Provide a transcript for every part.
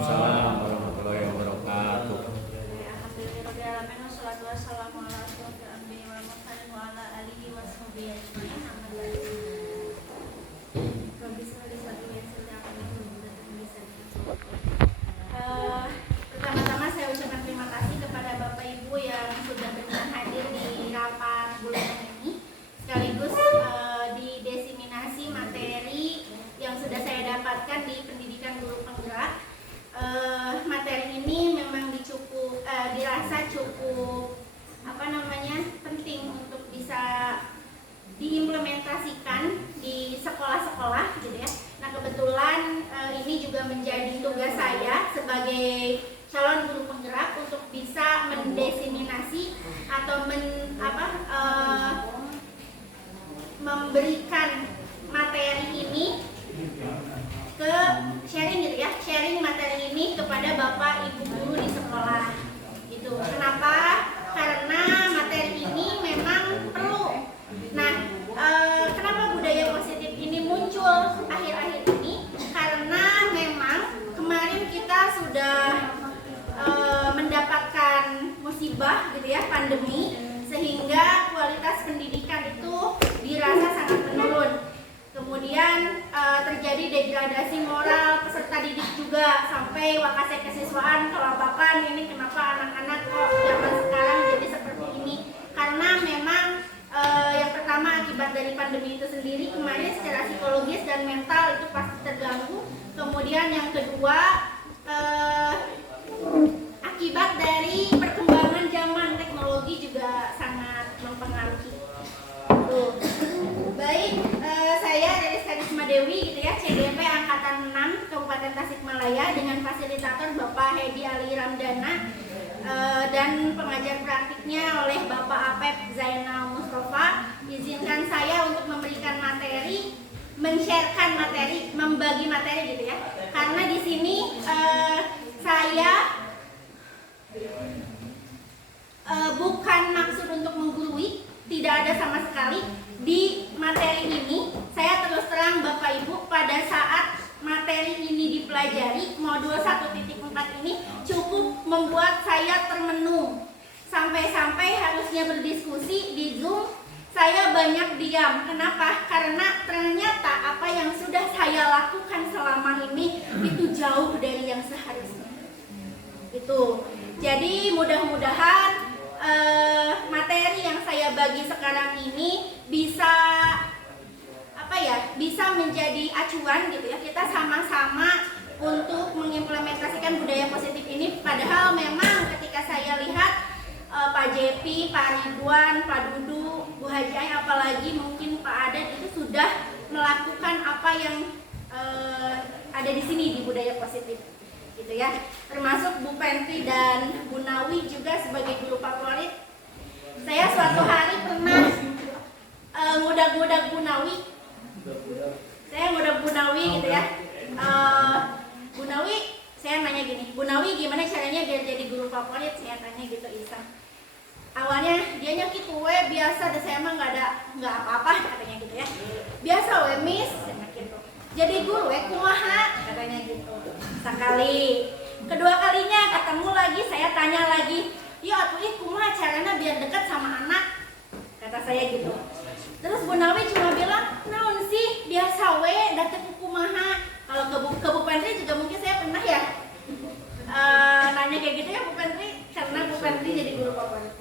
Waalaikumsalam warahmatullahi wabarakatuh. Alhamdulillahirobbilalamin wassalatu wassalamu ala asyrofil anbiya'i wal mursalin wa ala alihi washabihi ajmain. Amma ba'du. Rabbi shrah li sadri wa yassir li amri wahlul 'uqdatam min lisani yafqahu qawli. Pertama-tama saya ucapkan terima kasih kepada Bapak Ibu yang sudah berkenan hadir di rapat bulanan ini, sekaligus di desiminasi materi yang sudah saya dapatkan di pendidikan guru penggerak. Materi ini memang dirasa cukup penting untuk bisa diimplementasikan di sekolah-sekolah gitu ya. Nah, kebetulan ini juga menjadi tugas saya sebagai calon guru penggerak untuk bisa mendesiminasi atau memberikan materi ini ke sharing materi ini kepada Bapak Ibu guru di sekolah gitu. Kenapa? Karena materi ini memang perlu. Nah, kenapa budaya positif ini muncul akhir-akhir ini? Karena memang kemarin kita sudah mendapatkan musibah gitu ya, pandemi, sehingga kualitas pendidikan itu dirasa sangat menurun. Kemudian terjadi degradasi moral peserta didik juga, sampai wakase kesiswaan kelabakan. Ini kenapa anak-anak kok zaman sekarang jadi seperti ini? Karena memang yang pertama akibat dari pandemi itu sendiri, kemarin secara psikologis dan mental itu pasti terganggu. Kemudian yang kedua akibat dari perkembangan zaman teknologi juga sangat mempengaruhi. Baik, saya dari Karisma Dewi gitu ya, CDP Angkatan 6 Kabupaten Tasikmalaya, dengan fasilitator Bapak Hedi Ali Ramdana dan pengajar praktiknya oleh Bapak Apep Zainal Mustafa. Izinkan saya untuk memberikan materi, men-sharekan materi, membagi materi gitu ya. Karena di sini saya bukan maksud untuk menggurui, tidak ada sama sekali. Di materi ini, saya terus terang Bapak Ibu, pada saat materi ini dipelajari, modul 1.4 ini cukup membuat saya termenung. Sampai-sampai harusnya berdiskusi di Zoom, saya banyak diam. Kenapa? Karena ternyata apa yang sudah saya lakukan selama ini itu jauh dari yang seharusnya. Itu. Jadi mudah-mudahan materi yang saya bagi sekarang ini bisa menjadi acuan gitu ya, kita sama-sama untuk mengimplementasikan budaya positif ini. Padahal memang ketika saya lihat Pak Jepi, Pak Ridwan, Pak Dudu, Bu Hajai, apalagi mungkin Pak Adat itu sudah melakukan apa yang ada di sini di budaya positif gitu ya. Termasuk Bu Penti dan Bu Nawi juga sebagai guru favorit. Saya suatu hari pernah ngudak-ngudak Bu Nawi. Saya ngudak Bu Nawi gitu ya. Bu Nawi, saya nanya gini, Bu Nawi gimana caranya biar jadi guru favorit? Saya tanya gitu iseng. Awalnya dia nyakit we biasa, dan saya mah nggak apa-apa katanya gitu ya. Biasa we miss, gitu. Jadi guru we kumaha katanya gitu. Sekali, kedua kalinya ketemu lagi, saya tanya lagi, ya atuh kumaha caranya biar dekat sama anak, kata saya gitu. Terus Bu Nawi cuma bilang, naon sih biasa we dateng kumaha. Kalau ke Bu Pentri juga mungkin saya pernah ya nanya kayak gitu ya Bu Pentri, karena Bu Pentri jadi guru favorit.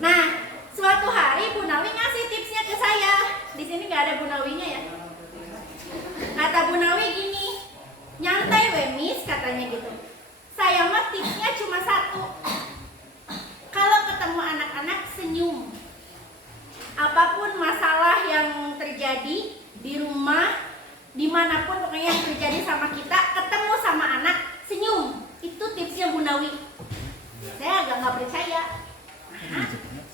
Nah, suatu hari Bu Nawi ngasih tipsnya ke saya. Di sini nggak ada Bu Nawinya ya. Kata Bu Nawi gini, nyantai we miss katanya gitu. Saya mah tipsnya cuma satu. Kalau ketemu anak-anak senyum. Apapun masalah yang terjadi di rumah, dimanapun pokoknya yang terjadi sama kita, ketemu sama anak, senyum. Itu tipsnya Bu Nawi. Saya agak nggak percaya.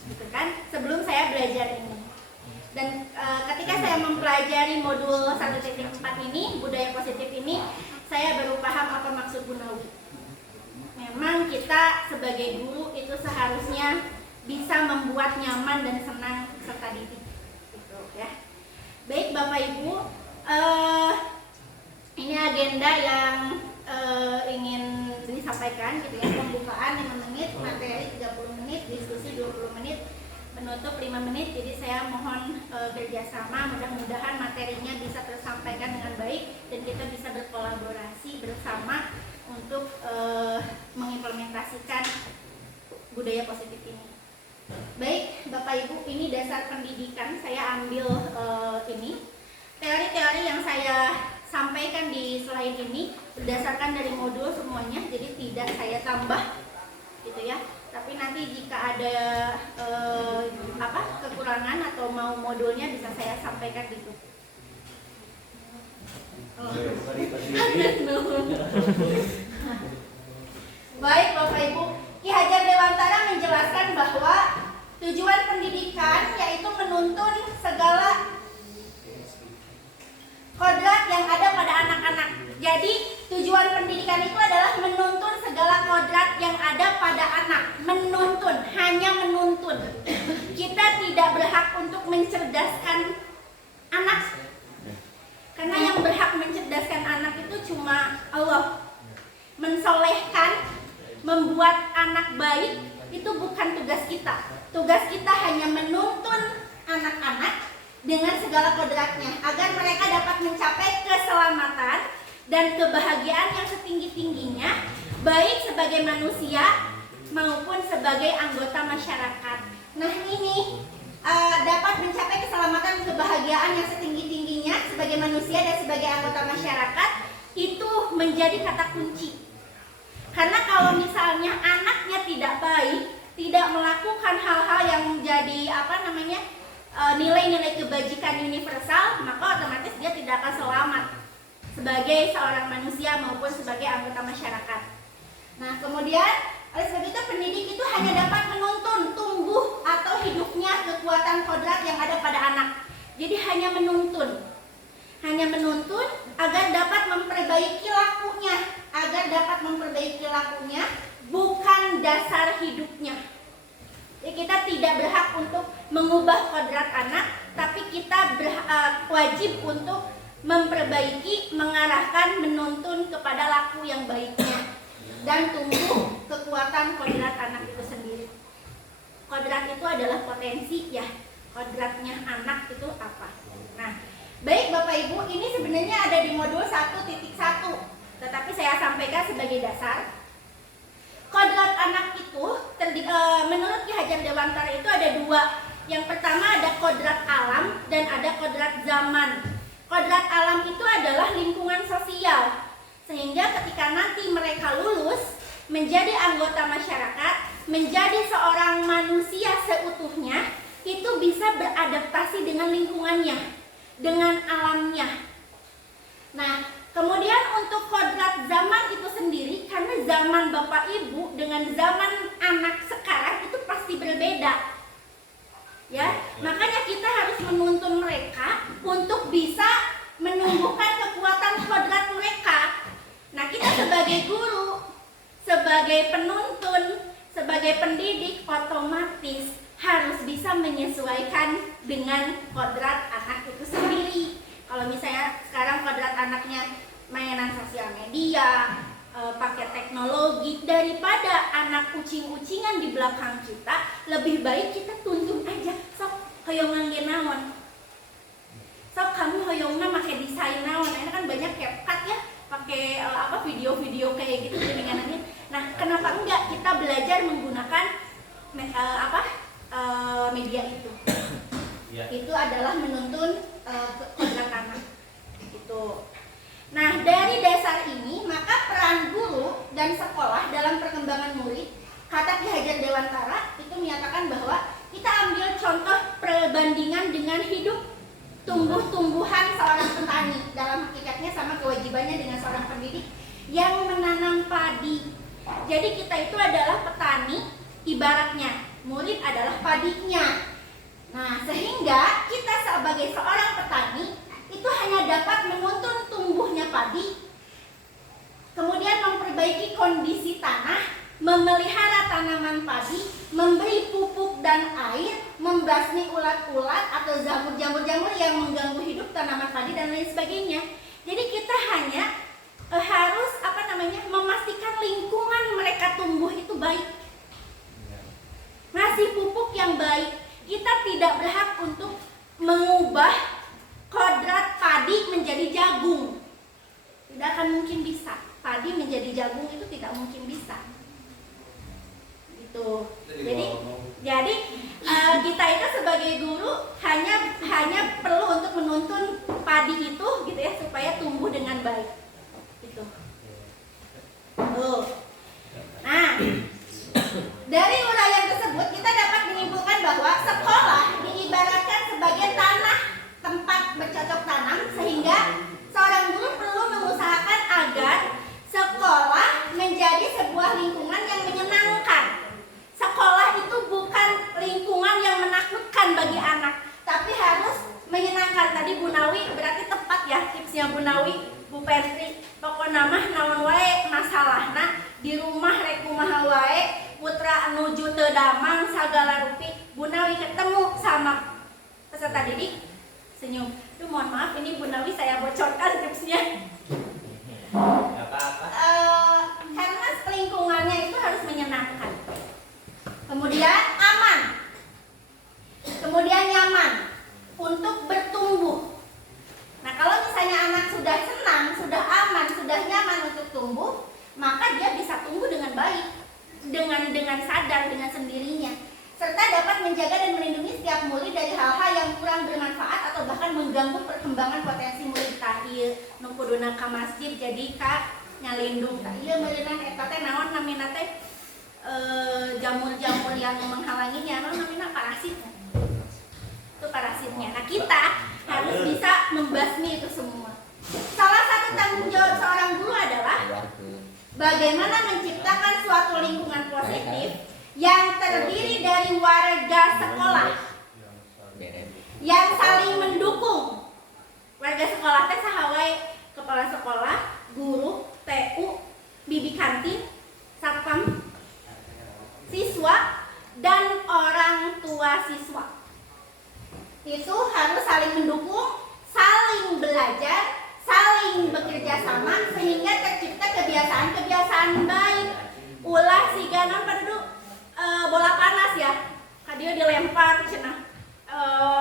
Gitu kan? Sebelum saya belajar ini. Dan ketika saya mempelajari modul 1.4 ini, budaya positif ini, saya baru paham apa maksud Bu Nawi. Memang kita sebagai guru itu seharusnya bisa membuat nyaman dan senang peserta didik, gitu ya. Baik Bapak Ibu, ini agenda yang ingin disampaikan gitu ya. Pembukaan 5 menit, materi 30 menit, diskusi 20 menit, penutup 5 menit. Jadi saya mohon kerjasama, mudah-mudahan materinya bisa tersampaikan dengan baik dan kita bisa berkolaborasi bersama untuk mengimplementasikan budaya positif ini. Baik Bapak Ibu, ini dasar pendidikan. Saya ambil ini teori-teori yang saya sampaikan di slide ini berdasarkan dari modul semuanya, jadi tidak saya tambah gitu ya. Tapi nanti jika ada kekurangan atau mau modulnya bisa saya sampaikan gitu. Baik Bapak Ibu, Ki Hajar Dewantara menjelaskan bahwa tujuan pendidikan yaitu menuntun segala kodrat yang ada pada anak-anak. Jadi tujuan pendidikan itu adalah menuntun segala kodrat yang ada pada anak. Menuntun, hanya menuntun. Kita tidak berhak untuk mencerdaskan anak. Karena yang berhak mencerdaskan anak itu cuma Allah. Mensolehkan, membuat anak baik itu bukan tugas kita. Tugas kita hanya menuntun anak-anak dengan segala kodratnya agar mereka dapat mencapai keselamatan dan kebahagiaan yang setinggi-tingginya, baik sebagai manusia maupun sebagai anggota masyarakat. Nah ini dapat mencapai keselamatan dan kebahagiaan yang setinggi-tingginya sebagai manusia dan sebagai anggota masyarakat itu menjadi kata kunci. Karena kalau misalnya anaknya tidak baik, tidak melakukan hal-hal yang menjadi nilai-nilai kebajikan universal, maka otomatis dia tidak akan selamat sebagai seorang manusia maupun sebagai anggota masyarakat. Nah kemudian oleh sebab itu pendidik itu hanya dapat menuntun tumbuh atau hidupnya kekuatan kodrat yang ada pada anak. Jadi hanya menuntun agar dapat memperbaiki lakunya, bukan dasar hidupnya. Jadi kita tidak berhak untuk mengubah kodrat anak, tapi kita wajib untuk memperbaiki, mengarahkan, menuntun kepada laku yang baiknya dan tumbuh kekuatan kodrat anak itu sendiri. Kodrat itu adalah potensi ya, kodratnya anak itu apa. Nah, baik Bapak Ibu, ini sebenarnya ada di modul 1.1, tetapi saya sampaikan sebagai dasar. Kodrat anak itu menurut Ki Hajar Dewantara itu ada 2. Yang pertama ada kodrat alam dan ada kodrat zaman. Kodrat alam itu adalah lingkungan sosial, sehingga ketika nanti mereka lulus menjadi anggota masyarakat, menjadi seorang manusia seutuhnya, itu bisa beradaptasi dengan lingkungannya, dengan alamnya. Nah, kemudian untuk kodrat zaman itu sendiri, karena zaman Bapak Ibu dengan zaman anak sekarang itu pasti berbeda. Ya, makanya kita harus menuntun mereka untuk bisa menumbuhkan kekuatan kodrat mereka. Nah, kita sebagai guru, sebagai penuntun, sebagai pendidik otomatis harus bisa menyesuaikan dengan kodrat anak itu sendiri. Kalau misalnya sekarang kodrat anaknya mainan sosial media, pakai teknologi, daripada anak kucing-kucingan di belakang kita, lebih baik kita tuntun aja. Sok hoyongan ge naon, sok kami hoyongna pakai desain naon. Ini kan banyak CapCut ya, pakai video-video kayak gitu jaringannya. Nah, kenapa enggak kita belajar menggunakan media itu? Itu adalah menuntun kodrat anak itu. Nah, dari dasar ini maka peran guru dan sekolah dalam perkembangan murid, kata Ki Hajar Dewantara itu menyatakan bahwa kita ambil contoh perbandingan dengan hidup tumbuh-tumbuhan seorang petani, dalam hakikatnya sama kewajibannya dengan seorang pendidik yang menanam padi. Jadi kita itu adalah petani, ibaratnya murid adalah padinya. Nah, sehingga kita sebagai seorang petani itu hanya dapat menuntun tumbuhnya padi, kemudian memperbaiki kondisi tanah, memelihara tanaman padi, memberi pupuk dan air, membasmi ulat-ulat atau jamur-jamur yang mengganggu hidup tanaman padi dan lain sebagainya. Jadi kita hanya harus memastikan lingkungan mereka tumbuh itu baik. Ngasih pupuk yang baik. Kita tidak berhak untuk mengubah kodrat padi menjadi jagung. Tidak akan mungkin bisa. Padi menjadi jagung itu tidak mungkin bisa. Gitu. Jadi kita itu sebagai guru hanya perlu untuk menuntun padi itu gitu ya supaya tumbuh dengan baik. Gitu. Nah, dari uraian tersebut kita dapat menyimpulkan bahwa sekolah diibaratkan sebagai tanah tempat bercocok tanam, sehingga seorang guru perlu mengusahakan agar sekolah menjadi sebuah lingkungan yang menyenangkan. Sekolah itu bukan lingkungan yang menakutkan bagi anak, tapi harus menyenangkan. Tadi Bu Nawi berarti tepat ya tipsnya Bu Nawi, Bu Pertri. Pokoknya mah naon wae masalahna di rumah rek kumaha wae, putra nuju teu damang sagala rupi. Bu Nawi ketemu sama peserta didik, senyum. Duh, mohon maaf ini Bu Nawi saya bocorkan tipsnya. Karena lingkungannya itu harus menyenangkan. Kemudian aman. Kemudian nyaman untuk bertumbuh. Nah, kalau misalnya anak sudah senang, sudah aman, sudah nyaman untuk tumbuh, maka dia bisa tumbuh dengan baik, dengan sadar, dengan sendirinya, serta dapat menjaga dan melindungi setiap murid dari hal-hal yang kurang bermanfaat atau bahkan mengganggu perkembangan potensi murid. Ieu nu kuduna ka masjid jadi ka nyalindung. Ieu meureunna eta teh naon namina teh jamur-jamur yang menghalanginya, namina parasit. Itu parasitnya. Nah, kita harus bisa membasmi itu semua. Salah satu tanggung jawab seorang guru adalah bagaimana menciptakan suatu lingkungan positif yang terdiri dari warga sekolah yang saling mendukung. Warga sekolah teh sahawai kepala sekolah, guru, TU, bibi kantin, satpam, siswa, dan orang tua siswa. Itu harus saling mendukung, saling belajar, saling bekerja sama sehingga tercipta kebiasaan-kebiasaan baik. Ulah siga naon pada bola panas ya. Kadia dilempar cenah.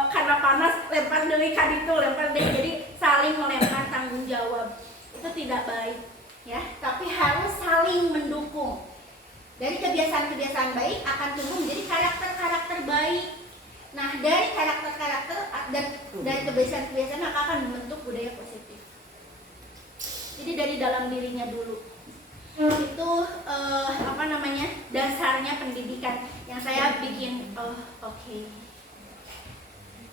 Karena panas lempar deui ka ditu, lempar deui. Jadi saling melempar tanggung jawab. Itu tidak baik ya, tapi harus saling mendukung. Dari kebiasaan-kebiasaan baik akan tumbuh menjadi karakter-karakter baik. Nah, dari karakter-karakter dan dari kebiasaan-kebiasaan maka akan membentuk budaya positif. Jadi dari dalam dirinya dulu. Itu dasarnya pendidikan yang saya bikin. Oke.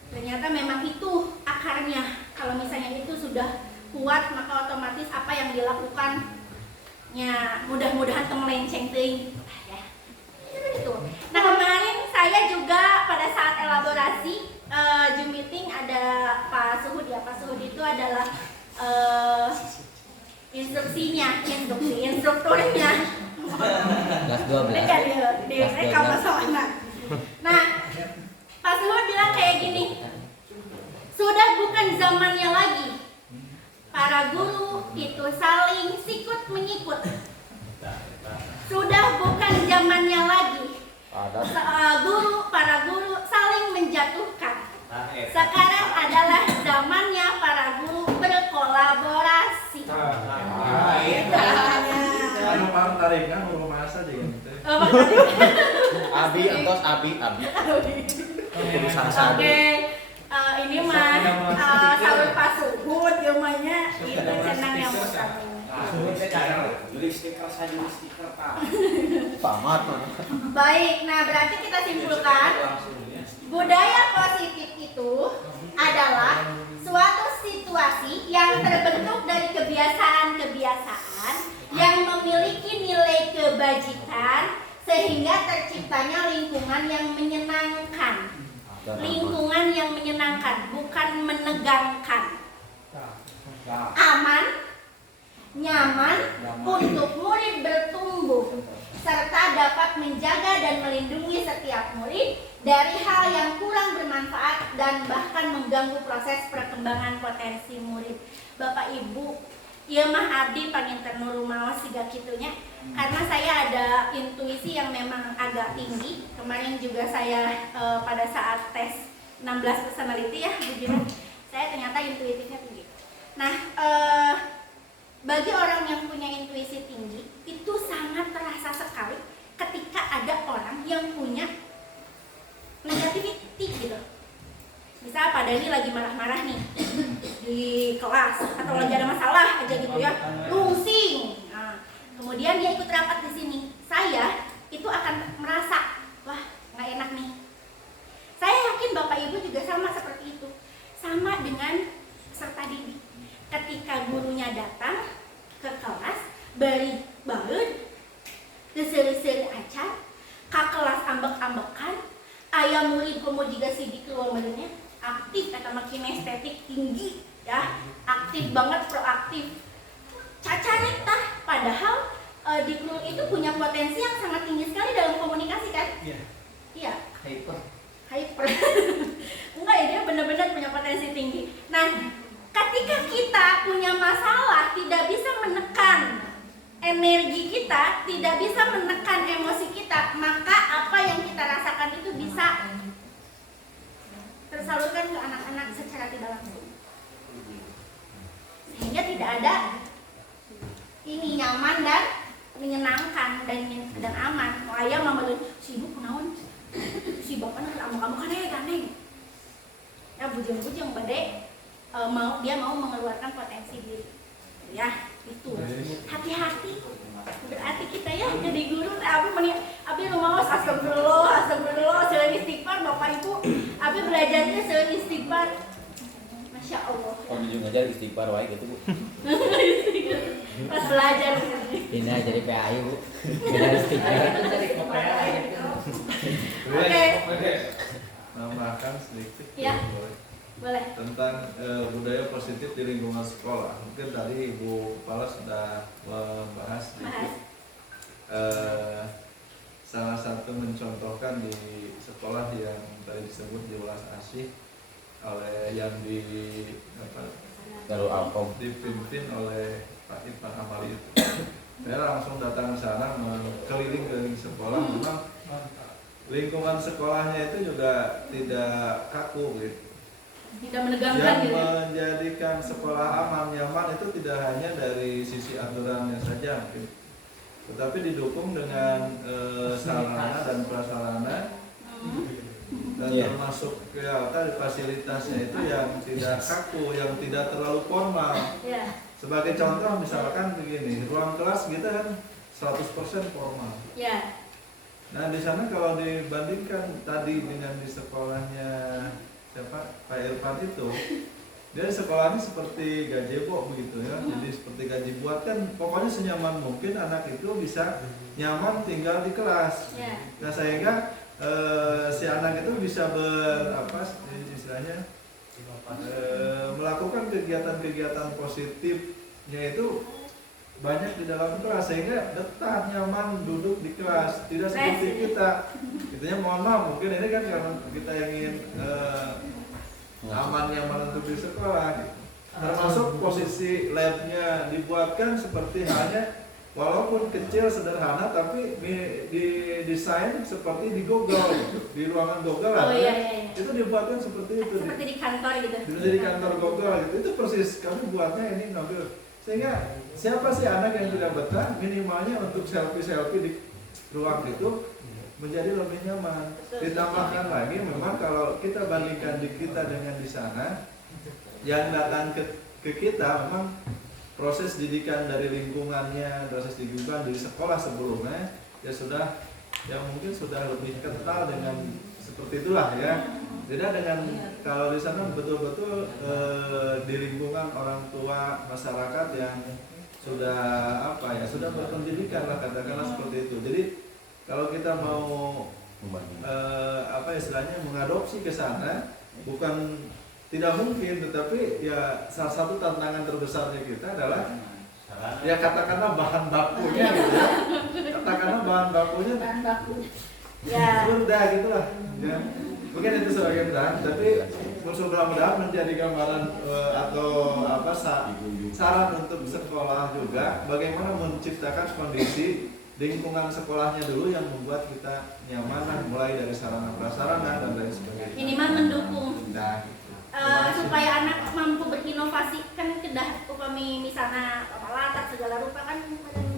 Ternyata memang itu akarnya. Kalau misalnya itu sudah kuat, maka otomatis apa yang dilakukannya mudah-mudahan melenceng teuing. Gitu. Nah, kemarin saya juga pada saat elaborasi Zoom meeting ada Pak Suhud ya. Pak Suhud itu adalah instrukturnya. Kelas 12. Di mereka masalahnya. Nah, Pak Suhud bilang kayak gini. Sudah bukan zamannya lagi para guru itu saling sikut menyikut. Sudah bukan zamannya lagi para guru saling menjatuhkan. Sekarang adalah zamannya para guru berkolaborasi. Anu paham tariknya mau masa aja gitu. Abi entos abi. Kudu sangsa. Oke. Ini mah sawer Pak Suhud gemanya itu senang yang pertama. Juli stiker saja stiker Pak. Pamat. Baik, nah berarti kita simpulkan budaya positif itu adalah suatu situasi yang terbentuk dari kebiasaan-kebiasaan yang memiliki nilai kebajikan sehingga terciptanya lingkungan yang menyenangkan. Lingkungan yang menyenangkan, bukan menegangkan. Aman, nyaman untuk murid bertumbuh serta dapat menjaga dan melindungi setiap murid dari hal yang kurang bermanfaat dan bahkan mengganggu proses perkembangan potensi murid. Bapak Ibu, ieu mah abdi panginten nu rumaos siga kitunya. Karena saya ada intuisi yang memang agak tinggi. Kemarin juga saya pada saat tes 16 personality ya, begitu. Saya ternyata intuitifnya tinggi. Nah, bagi orang yang punya intuisi tinggi, itu sangat terasa sekali ketika ada orang yang punya negativity gitu. Misal Pak Dani lagi marah-marah nih di kelas atau lagi ada masalah aja gitu ya, lungsing. Nah, kemudian dia ikut rapat di sini. Saya itu akan merasa, wah nggak enak nih. Saya yakin Bapak Ibu juga sama seperti itu. Sama dengan peserta didik. Ketika gurunya datang ke kelas, bari baeud, deseur-deseur acar, ka kelas ambek-ambekan, aya murid komo jiga sidik keluar badannya, aktif kata mah kinestetik tinggi ya, aktif banget, proaktif. Cacarik tah, padahal di guru itu punya potensi yang sangat tinggi sekali dalam komunikasi kan? Iya. Iya. Hyper. Enggak ya, dia benar-benar punya potensi tinggi. Nah, ketika kita punya masalah, tidak bisa menekan energi kita, tidak bisa menekan emosi kita, maka apa yang kita rasakan itu bisa tersalurkan ke anak-anak secara tidak langsung. Sehingga tidak ada ini nyaman dan menyenangkan dan aman. Oh, ayah mama si ibu kunaon, si bapak nak kamu kan ya bujang-bujang badai dia mau mengeluarkan potensi diri ya, itu hati-hati. Berarti kita ya jadi guru abi rumaos astagfirullah seueur istighfar Bapak Ibu, abi belajarnya seueur istighfar. Masya Allah. Oh, di ngajar istighfar wae gitu, Bu. Pas belajar Pindah jadi PAI, Bu. Pindah istighfar. Oke. Nambahkan sedikit Ya. Boleh. tentang budaya positif di lingkungan sekolah. Mungkin tadi Ibu Kepala sudah membahas sedikit. Salah satu mencontohkan di sekolah yang tadi disebut Jelas Asih oleh yang dipimpin oleh Pak Irfan Amali itu. Saya langsung datang ke sana, keliling-keliling sekolah. Memang lingkungan sekolahnya itu juga tidak kaku gitu. Tidak menegangkan Yang gitu. menjadikan sekolah aman, nyaman itu tidak hanya dari sisi aturannya saja mungkin, tetapi didukung dengan sarana dan prasarana dan termasuk ya tadi fasilitasnya itu yang tidak kaku, yang tidak terlalu formal. Ya. Sebagai contoh misalkan begini, ruang kelas kita kan 100% formal. Ya. Nah di sana kalau dibandingkan tadi dengan di sekolahnya Pak Irfan itu, dia sekolahnya seperti gazebo begitu ya, jadi seperti gaji buat kan, pokoknya senyaman mungkin anak itu bisa nyaman tinggal di kelas. Ya. Nah sehingga si anak itu bisa istilahnya melakukan kegiatan-kegiatan positifnya itu banyak di dalam kelas, sehingga betah nyaman duduk di kelas, tidak seperti kita. Itunya mohon maaf, mungkin ini kan karena kita ingin aman nyaman untuk di sekolah gitu. Termasuk posisi labnya dibuatkan seperti halnya, walaupun kecil sederhana tapi didesain seperti di Google gitu. Di ruangan Google Iya. itu dibuatkan seperti itu. Seperti di kantor gitu. Di kantor Google gitu. Itu persis kami buatnya ini ngambil. Sehingga siapa sih anak yang tidak betah, minimalnya untuk selfie di ruang itu menjadi lebih nyaman. Ditambahkan lagi, memang kalau kita bandingkan di kita dengan di sana, yang datang ke kita memang proses didikan dari lingkungannya, proses didikan dari sekolah sebelumnya ya sudah, yang mungkin sudah lebih kental dengan seperti itulah ya. Beda dengan kalau di sana betul-betul di lingkungan orang tua masyarakat yang sudah sudah berpendidikan lah, katakanlah seperti itu. Jadi kalau kita mau istilahnya mengadopsi ke sana, bukan tidak mungkin, tetapi ya salah satu tantangan terbesarnya kita adalah ya katakanlah bahan bakunya gitu ya. Katakanlah bahan bakunya Bahan baku. Ya. udah gitulah ya. Mungkin itu sebagai bahan, tapi mudah-mudahan menjadi gambaran atau apa saran untuk sekolah juga bagaimana menciptakan kondisi lingkungan sekolahnya dulu yang membuat kita nyaman, mulai dari sarana prasarana dan lain sebagainya. Minimal mendukung. Nah, Supaya anak mampu berinovasi, kan kedah upami misalnya latar segala rupa kan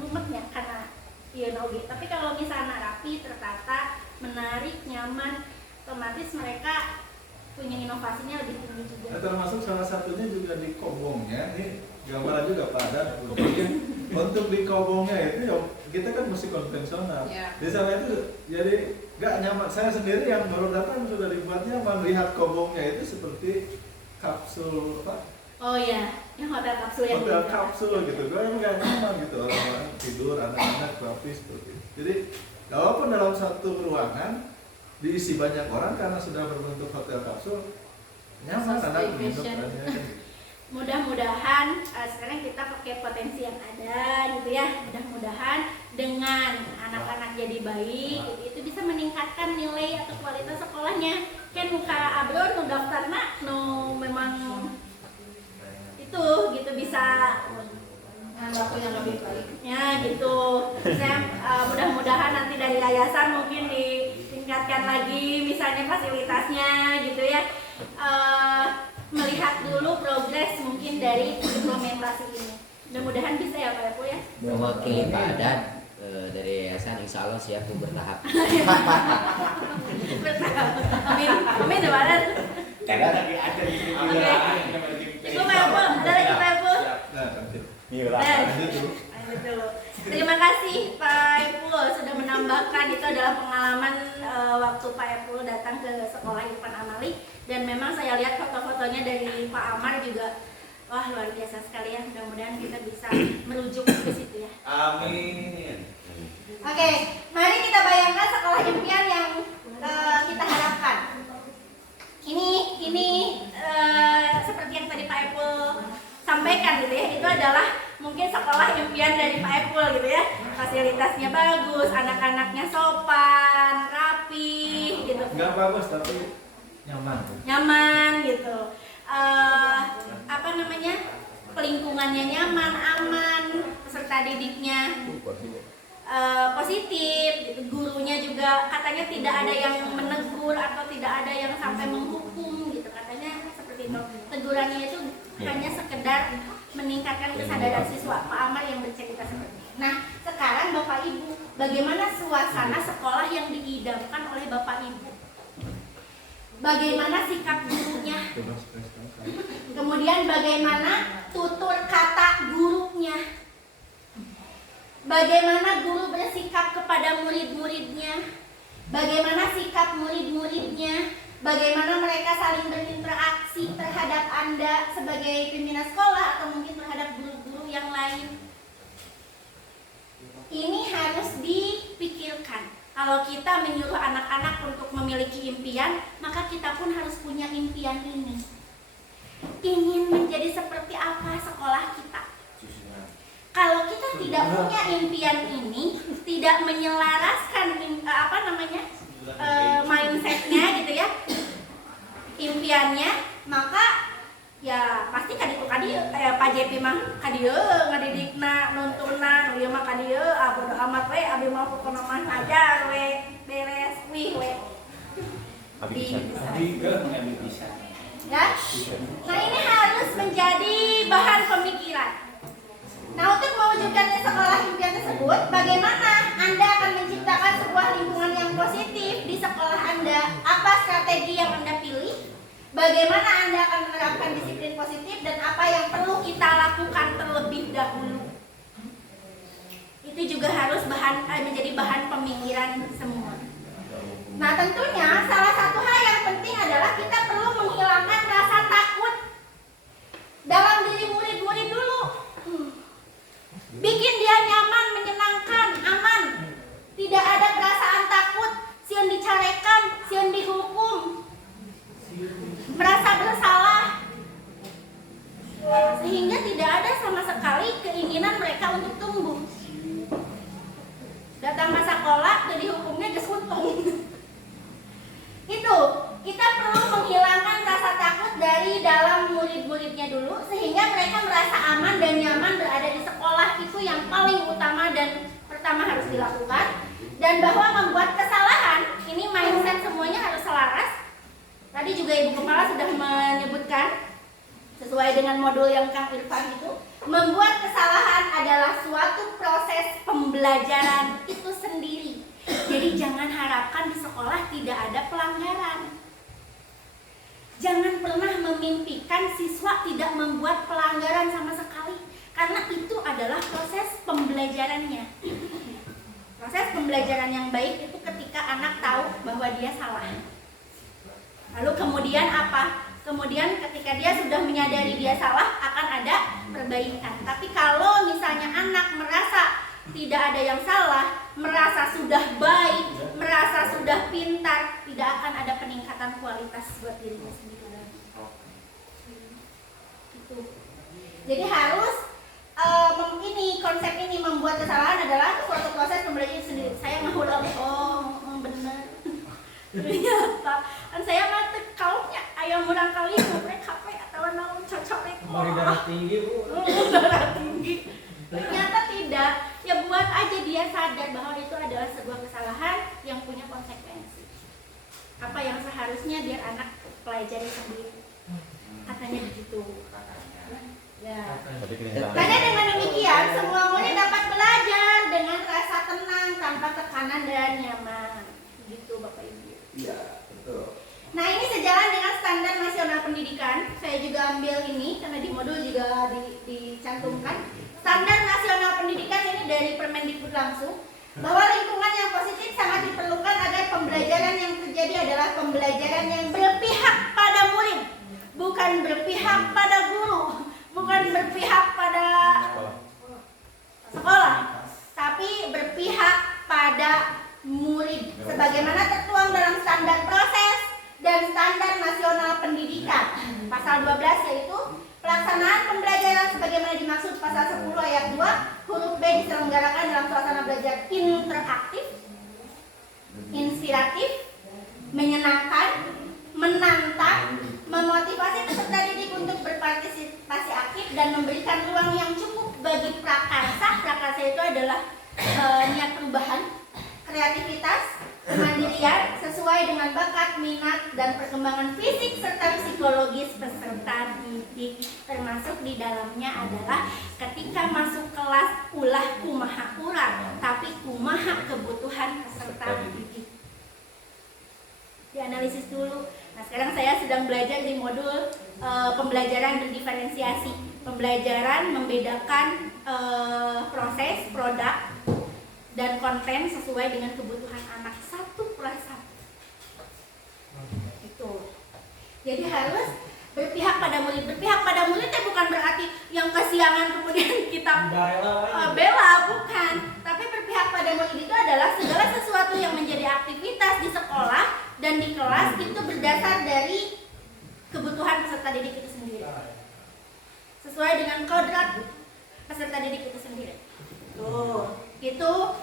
rumetnya karena iya oke. Tapi kalau misalnya rapi, tertata, menarik, nyaman, otomatis mereka punya inovasinya lebih tinggi juga. Nah, termasuk salah satunya juga di kobongnya, ini gambaran juga Pak Dan. Mungkin untuk di kobongnya itu ya kita kan mesti konvensional. Ya. Di sana itu jadi nggak nyaman. Saya sendiri yang baru datang sudah dibuat nyaman, lihat kobongnya itu seperti kapsul apa? Oh iya, yang hotel kapsul yang Hotel kapsul gitu. Gue emang nggak nyaman gitu, orang-orang tidur, anak-anak rapi seperti itu. Jadi walaupun dalam satu ruangan diisi banyak orang karena sudah berbentuk hotel kapsul, nyaman anak minum aja. Mudah-mudahan sekarang kita pakai potensi yang ada gitu ya. Mudah-mudahan dengan anak-anak jadi baik gitu, itu bisa meningkatkan nilai atau kualitas sekolahnya. Kan muka abron nu daftarna nu memang itu gitu bisa Dengan waktu yang lebih baik. ya gitu. Saya mudah-mudahan nanti dari yayasan mungkin ditingkatkan lagi misalnya fasilitasnya gitu ya. Melihat dulu progres mungkin dari implementasi ini. Mudah-mudahan bisa ya Pak Epo ya. Mewakili Pak Adan dari yayasan insya Allah siap bertahap. Bertahap. Amin. Amin ya Pak Adan. Karena tadi ada di Oke. Itu Pak Epo, ada lagi Pak Epo. Nah, nanti. Lanjut dulu. Terima kasih Pak Epul sudah menambahkan, itu adalah pengalaman waktu Pak Epul datang ke sekolah Irfan Amali, dan memang saya lihat foto-fotonya dari Pak Amar juga, wah luar biasa sekali ya. Mudah-mudahan kita bisa merujuk ke situ ya. Amin. Oke, mari kita bayangkan sekolah impian yang kita harapkan. Ini seperti yang tadi Pak Epul sampaikan gitu ya, itu adalah mungkin sekolah impian dari Pak Epul gitu ya. Fasilitasnya bagus, anak-anaknya sopan, rapi gitu. Nggak bagus tapi Nyaman gitu. Apa namanya? Lingkungannya nyaman, aman, peserta didiknya positif gitu. Gurunya juga katanya tidak ada yang menegur atau tidak ada yang sampai menghukum gitu. Katanya seperti itu. Tegurannya itu hanya sekedar meningkatkan kesadaran siswa. Pak Amar yang bercerita seperti ini. Nah, sekarang Bapak Ibu, bagaimana suasana sekolah yang diidamkan oleh Bapak Ibu? Bagaimana sikap gurunya? Kemudian bagaimana tutur kata gurunya? Bagaimana guru bersikap kepada murid-muridnya? Bagaimana sikap murid-muridnya? Bagaimana mereka saling berinteraksi terhadap Anda sebagai pimpinan sekolah atau mungkin terhadap guru-guru yang lain? Ini harus dipikirkan. Kalau kita menyuruh anak-anak untuk memiliki impian, maka kita pun harus punya impian ini. Ingin menjadi seperti apa sekolah kita? Kalau kita tidak punya impian ini, tidak menyelaraskan mindsetnya gitu ya, impiannya, maka ya pasti kadieu Pak JP mah kadieu ngadidikna nuntuna ieu mah kadieu bodo amat we abi mah pokona mah ajar we beres wih we Bisa. ya. Nah, ini harus menjadi bahan pemikiran. Nah, untuk mewujudkan sekolah impian tersebut, bagaimana Anda akan menciptakan sebuah lingkungan yang positif di sekolah Anda? Apa strategi yang Anda pilih? Bagaimana Anda akan menerapkan disiplin positif dan apa yang perlu kita lakukan terlebih dahulu? Itu juga harus menjadi bahan pemikiran semua. Nah, tentunya salah satu hal yang penting adalah kita perlu menghilangkan rasa takut dalam diri murid-murid dulu. Bikin dia nyaman, menyenangkan, aman. Tidak ada perasaan takut, sieun dicarekan, sieun dihukum, merasa bersalah. Sehingga artinya tidak ada sama sekali keinginan mereka untuk tumbuh. Datang ke sekolah jadi hukumnya gesuntung. Itu kita perlu menghilangkan rasa takut dari dalam murid-muridnya dulu, sehingga mereka merasa aman dan nyaman berada di sekolah. Itu yang paling utama dan pertama harus dilakukan. Dan bahwa membuat kesalahan, ini mindset semuanya harus selaras. Tadi juga Ibu Kepala sudah menyebutkan, sesuai dengan modul yang Kang Irfan itu, membuat kesalahan adalah suatu proses pembelajaran itu sendiri. Jadi jangan harapkan di sekolah tidak ada pelanggaran. Jangan pernah memimpikan siswa tidak membuat pelanggaran sama sekali, karena itu adalah proses pembelajarannya. Proses pembelajaran yang baik itu ketika anak tahu bahwa dia salah. Lalu kemudian apa? Kemudian ketika dia sudah menyadari dia salah, akan ada perbaikan. Tapi kalau misalnya anak merasa tidak ada yang salah, merasa sudah baik, merasa sudah pintar, tidak akan ada peningkatan kualitas buat dirinya sendiri. Itu. Jadi harus ini konsep ini, membuat kesalahan adalah suatu proses pembelajaran sendiri. Saya ngulang, benar. Ternyata kan saya mati kaunya ayam murang kali mereka HP atau naon cocok Mau darah tinggi, Bu. darah tinggi. Ternyata tidak. Ya buat aja dia sadar bahwa itu adalah sebuah kesalahan yang punya konsekuensi. Apa yang seharusnya biar anak pelajari sendiri. Katanya begitu. Ya. Karena dengan demikian semua murid dapat belajar dengan rasa tenang tanpa tekanan dan nyaman. Gitu Bapak Ibu. Iya, betul. Nah, ini sejalan dengan standar nasional pendidikan. Saya juga ambil ini karena di modul juga dicantumkan. Standar nasional pendidikan ini dari Permendikbud langsung, bahwa lingkungan yang positif sangat diperlukan agar pembelajaran yang terjadi adalah pembelajaran yang berpihak pada murid, bukan berpihak pada guru, bukan berpihak pada sekolah, tapi berpihak pada murid sebagaimana tertuang dalam standar proses dan standar nasional pendidikan pasal 12, yaitu pelaksanaan pembelajaran sebagaimana dimaksud pasal 10 ayat 2 huruf B diselenggarakan dalam suasana belajar interaktif, inspiratif, menyenangkan, menantang, memotivasi peserta didik untuk berpartisipasi aktif dan memberikan ruang yang cukup bagi prakarsa. Prakarsa itu adalah niat perubahan, kreativitas, kemandirian sesuai dengan bakat, minat, dan perkembangan fisik serta psikologis peserta didik. Termasuk di dalamnya adalah ketika masuk kelas ulah kumaha urang, tapi kumaha kebutuhan peserta didik. Dianalisis dulu. Nah, sekarang saya sedang belajar di modul pembelajaran berdiferensiasi, pembelajaran membedakan proses, produk, dan konten sesuai dengan kebutuhan anak satu persatu. Itu. Jadi harus berpihak pada murid. Berpihak pada murid itu bukan berarti yang kesiangan kemudian kita bela, bukan. Tapi berpihak pada murid itu adalah segala sesuatu yang menjadi aktivitas di sekolah dan di kelas itu berdasar dari kebutuhan peserta didik itu sendiri. Sesuai dengan kodrat peserta didik itu sendiri. Tuh. Itu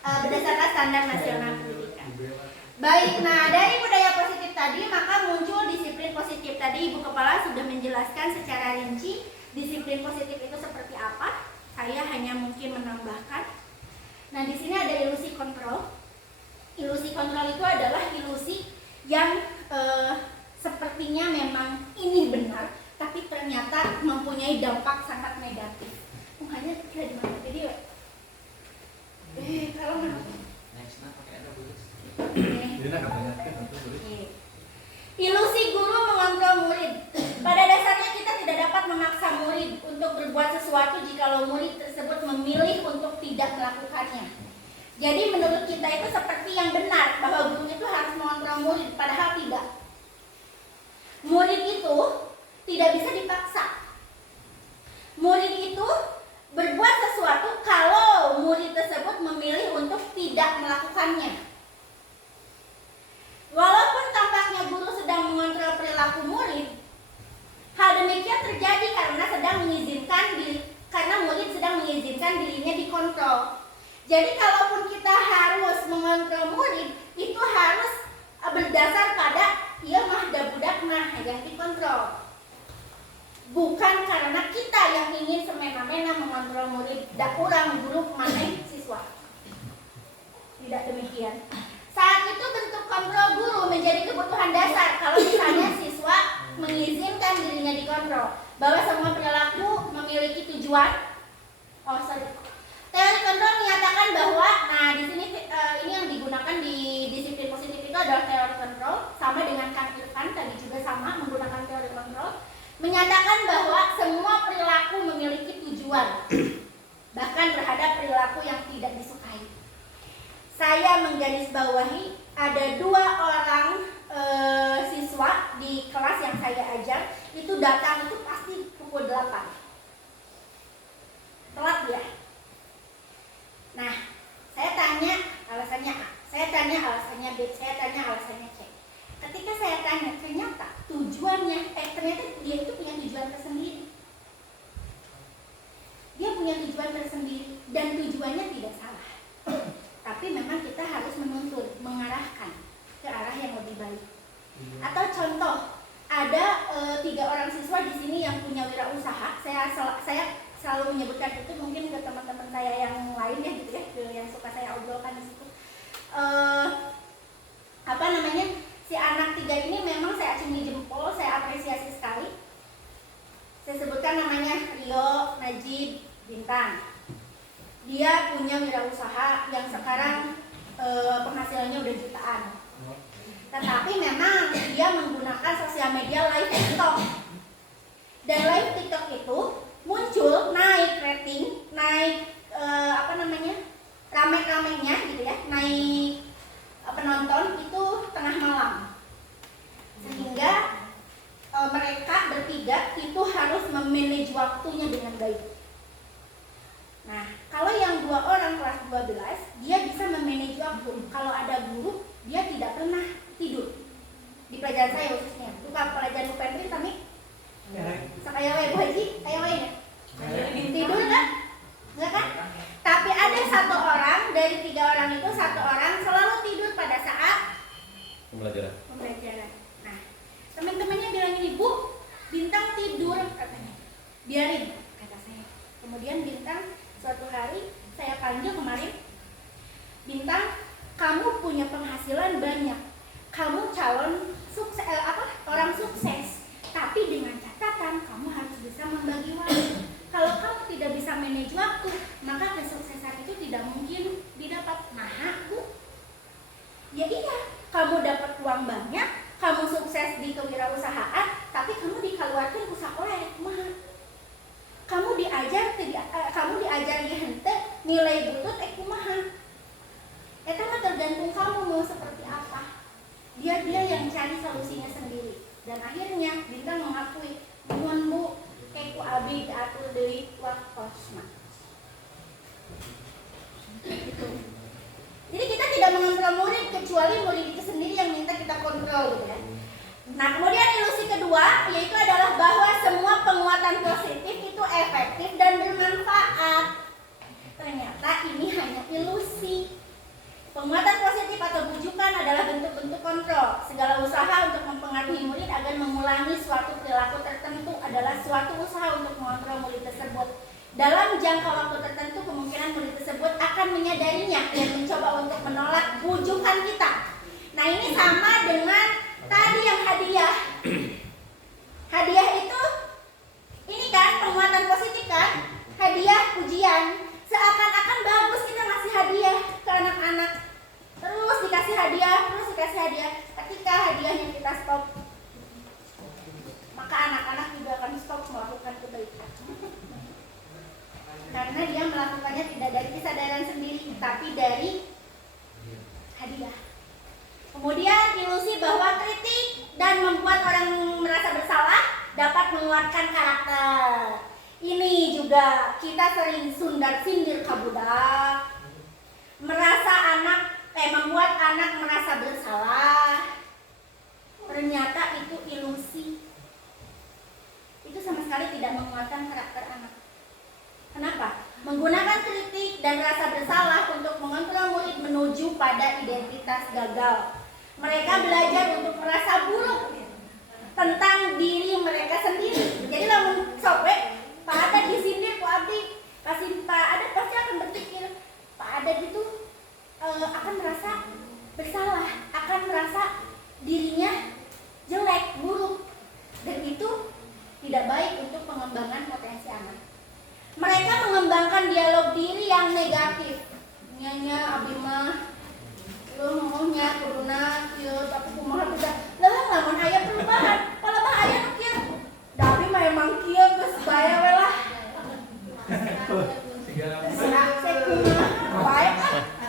berdasarkan standar nasional pendidikan. Baik, nah dari budaya positif tadi maka muncul disiplin positif. Tadi Ibu Kepala sudah menjelaskan secara rinci disiplin positif itu seperti apa. Saya hanya mungkin menambahkan. Nah di sini ada ilusi kontrol. Ilusi kontrol itu adalah ilusi yang sepertinya memang ini benar, tapi ternyata mempunyai dampak sangat negatif. Hanya kira di mana video? Kalau ilusi guru mengontrol murid. Pada dasarnya kita tidak dapat memaksa murid untuk berbuat sesuatu jikalau murid tersebut memilih untuk tidak melakukannya. Jadi menurut kita itu seperti yang benar bahwa guru itu harus mengontrol murid, padahal tidak. Murid itu tidak bisa dipaksa. Murid itu berbuat sesuatu kalau murid tersebut memilih untuk tidak melakukannya. Walaupun tampaknya guru sedang mengontrol perilaku murid, hal demikian terjadi karena sedang mengizinkan Jadi kalaupun kita harus mengontrol murid, itu harus berdasar pada ia mah budak mah yang dikontrol. Bukan karena kita yang ingin semena-mena mengontrol murid, dak kurang guru maneh siswa. Tidak demikian. Saat itu bentuk kontrol guru menjadi kebutuhan dasar kalau misalnya siswa mengizinkan dirinya dikontrol, bahwa semua perilaku memiliki tujuan. Teori kontrol menyatakan bahwa, nah di sini ini yang digunakan di disiplin positif itu adalah teori kontrol, sama dengan Kang Irfan tadi juga sama menggunakan teori kontrol, menyatakan bahwa semua perilaku memiliki tujuan, bahkan terhadap perilaku yang tidak disukai. Saya menggarisbawahi ada 2 orang siswa di kelas yang saya ajar itu datang itu pasti pukul 8. Telat ya. Nah, saya tanya alasannya A, saya tanya alasannya B, saya tanya alasannya C. Ketika saya tanya, ternyata tujuannya, ternyata dia itu punya tujuan tersendiri. Dia punya tujuan tersendiri dan tujuannya tidak salah. Tapi memang kita harus menuntun, mengarahkan ke arah yang lebih baik. Atau contoh, ada 3 orang siswa di sini yang punya wirausaha. Saya selalu menyebutkan itu mungkin ke teman-teman saya yang lain ya gitu ya, yang suka saya obrolkan di situ. Si anak 3 ini memang saya acungi jempol, saya apresiasi sekali. Saya sebutkan namanya Rio, Najib, Bintang. Dia punya wirausaha yang sekarang penghasilannya udah jutaan. Tetapi memang dia menggunakan sosial media live TikTok. Dan live TikTok itu muncul naik rating, naik rame-ramenya gitu ya, naik penonton itu tengah malam. Sehingga mereka bertiga itu harus memanage waktunya dengan baik. Nah, kalau yang 2 orang kelas 12, dia bisa memanage waktu. Kalau ada guru, dia tidak pernah tidur. Di pelajaran saya khususnya. Bukan pelajaran Bu Pentri, tapi sekaya wae Bu Haji, kayak wae ya. Tidur kan? Enggak kan? Tapi ada 1 orang dari 3 orang itu, 1 orang selalu tidur pada saat pembelajaran. Nah, teman-temannya bilang ini, Bu, Bintang tidur katanya. Biarin, kata saya. Kemudian Bintang suatu hari saya panggil kemarin, Bintang, kamu punya penghasilan banyak, kamu calon sukses, orang sukses, tapi dengan catatan kamu harus bisa membagi waktu. Kalau kamu tidak bisa manage waktu, maka kesuksesan itu tidak mungkin didapat. Nah, Bu, ya iya, kamu dapat uang banyak, kamu sukses di kewirausahaan, tapi kamu dikeluarkan ku sakola kumaha? Kamu diajar di hente nilai butut kumaha? Eta mah tergantung kamu mau seperti apa. Dia yang cari solusinya sendiri. Dan akhirnya Bintang mengakui, "Nuhun Bu, ku abi diatur deui waktu." Gitu. Jadi kita tidak mengontrol murid kecuali murid itu sendiri yang minta kita kontrol gitu ya. Nah, kemudian ilusi kedua yaitu adalah bahwa semua penguatan positif itu efektif dan bermanfaat. Ternyata ini hanya ilusi. Penguatan positif atau bujukan adalah bentuk-bentuk kontrol. Segala usaha untuk mempengaruhi murid agar mengulangi suatu perilaku tertentu adalah suatu usaha untuk mengontrol murid tersebut. Dalam jangka waktu tertentu, kemungkinan murid tersebut akan menyadarinya dan mencoba untuk menolak bujukan kita. Nah, ini sama dengan tadi yang hadiah. Hadiah itu, ini kan penguatan positif kan? Hadiah, pujian. Seakan-akan bagus kita ngasih hadiah ke anak-anak. Terus dikasih hadiah. Ketika hadiahnya kita stop, maka anak-anak juga akan stop melakukan kebaikan. Karena dia melakukannya tidak dari kesadaran sendiri, tapi dari hadiah. Kemudian ilusi bahwa kritik dan membuat orang merasa bersalah dapat menguatkan karakter. Ini juga kita sering sundar sindir kabudak, membuat anak merasa bersalah. Ternyata itu ilusi. Itu sama sekali tidak menguatkan karakter anak. Kenapa? Menggunakan kritik dan rasa bersalah untuk menuju pada identitas gagal. Mereka belajar untuk merasa buruk tentang diri mereka sendiri. Jadi lamun sobek, Pak Adad disindir, Pak Abdi, kasih Pak Adad pasti akan berpikir, Pak Adad itu akan merasa bersalah, akan merasa dirinya jelek, buruk, dan itu tidak baik untuk pengembangan potensi anak. Mereka mengembangkan dialog diri yang negatif. Nyanya abi mah lu ngomongnya kuduna kieu tapi kumaha udah lah lamun aya perubahan kalau mah aya nu kieu tapi mah emang kieu geus bae we lah saya kumaha bae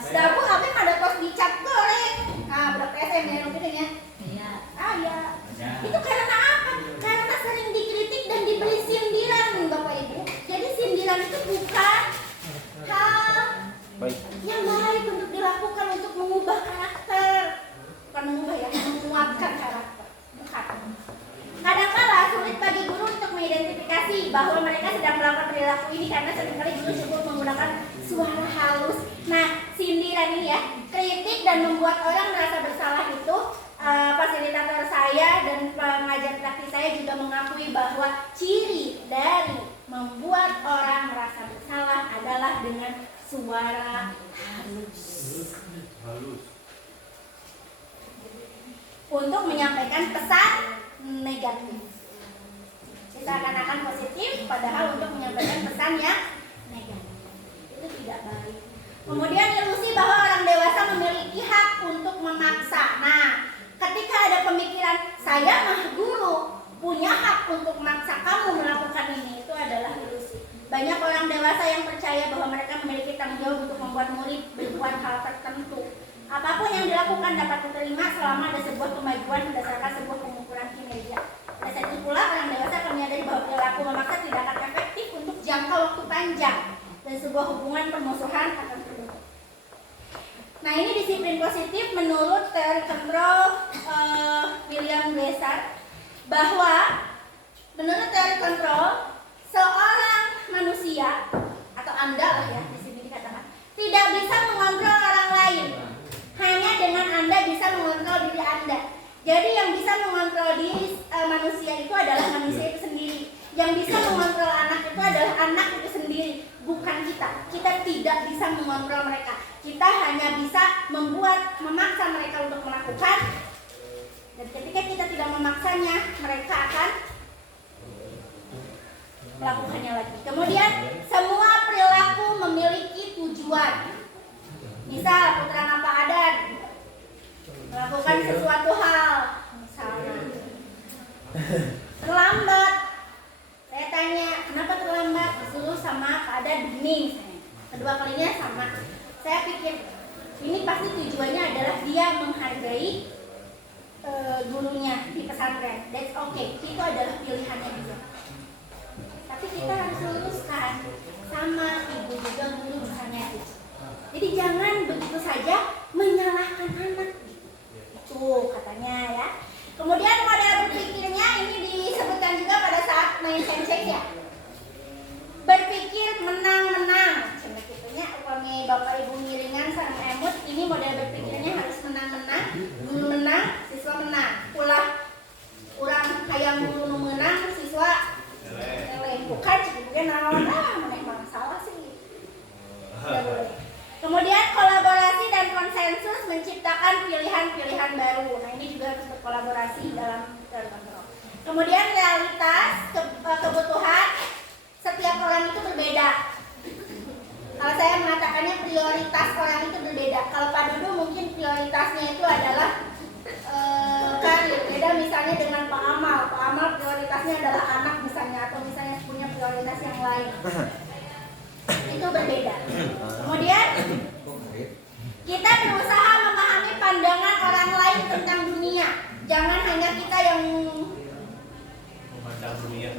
dapu abi mah ada tos dicap goreng budak SM ya nu kitu nya iya itu karena apa? Karena sering dikritik dan diberi sindiran Bapak Ibu. Jadi sindiran itu bukan hal yang baik untuk dilakukan untuk mengubah karakter, bukan mengubah ya, menguatkan karakter, bukan. Kadang-kala sulit bagi guru untuk mengidentifikasi bahwa mereka sedang melakukan perilaku ini karena seringkali guru cukup menggunakan suara halus. Nah, sindiran ini ya, kritik dan membuat orang merasa bersalah itu, fasilitator saya dan pengajar praktis saya juga mengakui bahwa ciri dari membuat orang merasa bersalah adalah dengan suara halus. Untuk menyampaikan pesan negatif. Seakan-akan positif, padahal untuk menyampaikan pesan yang negatif. Itu tidak baik. Kemudian ilusi bahwa orang dewasa memiliki hak untuk memaksa. Nah, ketika ada pemikiran saya mah guru punya hak untuk memaksa kamu melakukan ini, itu adalah ilusi. Banyak orang dewasa yang percaya bahwa mereka memiliki tanggung jawab untuk membuat murid berbuat hal tertentu. Apapun yang dilakukan dapat diterima selama ada sebuah kemajuan berdasarkan sebuah pengukuran kinerja. Pada saat itu pula orang dewasa akan menyadari bahwa perilaku memaksa tidak akan efektif untuk jangka waktu panjang dan sebuah hubungan permusuhan akan terbentuk. Nah, ini disiplin positif menurut teori kontrol William Glasser, bahwa menurut teori kontrol seorang manusia atau Anda lah ya di sini dikatakan tidak bisa mengontrol orang lain, hanya dengan Anda bisa mengontrol diri Anda. Jadi yang bisa mengontrol diri manusia itu adalah manusia itu sendiri. Yang bisa mengontrol anak itu adalah anak itu sendiri, bukan kita. Kita tidak bisa mengontrol mereka. Kita hanya bisa memaksa mereka untuk melakukan. Dan ketika kita tidak memaksanya, mereka akan melakukannya lagi. Kemudian semua perilaku memiliki tujuan. Misal putra Pak Adad melakukan sesuatu hal, misalnya terlambat. Saya tanya, kenapa terlambat? Disuruh sama Pak Adad begini misalnya. Kedua kalinya sama. Saya pikir ini pasti tujuannya adalah dia menghargai gurunya di pesantren. That's okay. Itu adalah pilihannya dia. Tapi kita harus luruskan sama ibu juga guru misalnya. Jadi jangan begitu saja menyalahkan anak. Itu katanya ya. Kemudian model berpikirnya ini disebutkan juga pada saat main sensei ya. Berpikir menang-menang. Sebetulnya upami Bapak Ibu ngiringan sareng emut, ini model berpikirnya harus menang-menang. Guru menang, siswa menang. Ulah urang hayang guru nu menang, siswa bukan bukan memang salah sih. Tidak boleh. Kemudian kolaborasi dan konsensus menciptakan pilihan-pilihan baru. Nah, ini juga harus berkolaborasi dalam kontrol. Kemudian realitas kebutuhan setiap orang itu berbeda. Kalau saya mengatakannya prioritas orang itu berbeda. Kalau Pak Dudu mungkin prioritasnya itu adalah karir. Beda misalnya dengan Pak Amal. Pak Amal prioritasnya adalah anak misalnya, atau misalnya punya prioritas yang lain. Itu berbeda. Kemudian kita berusaha memahami pandangan orang lain tentang dunia. Jangan hanya kita yang memandang dunia.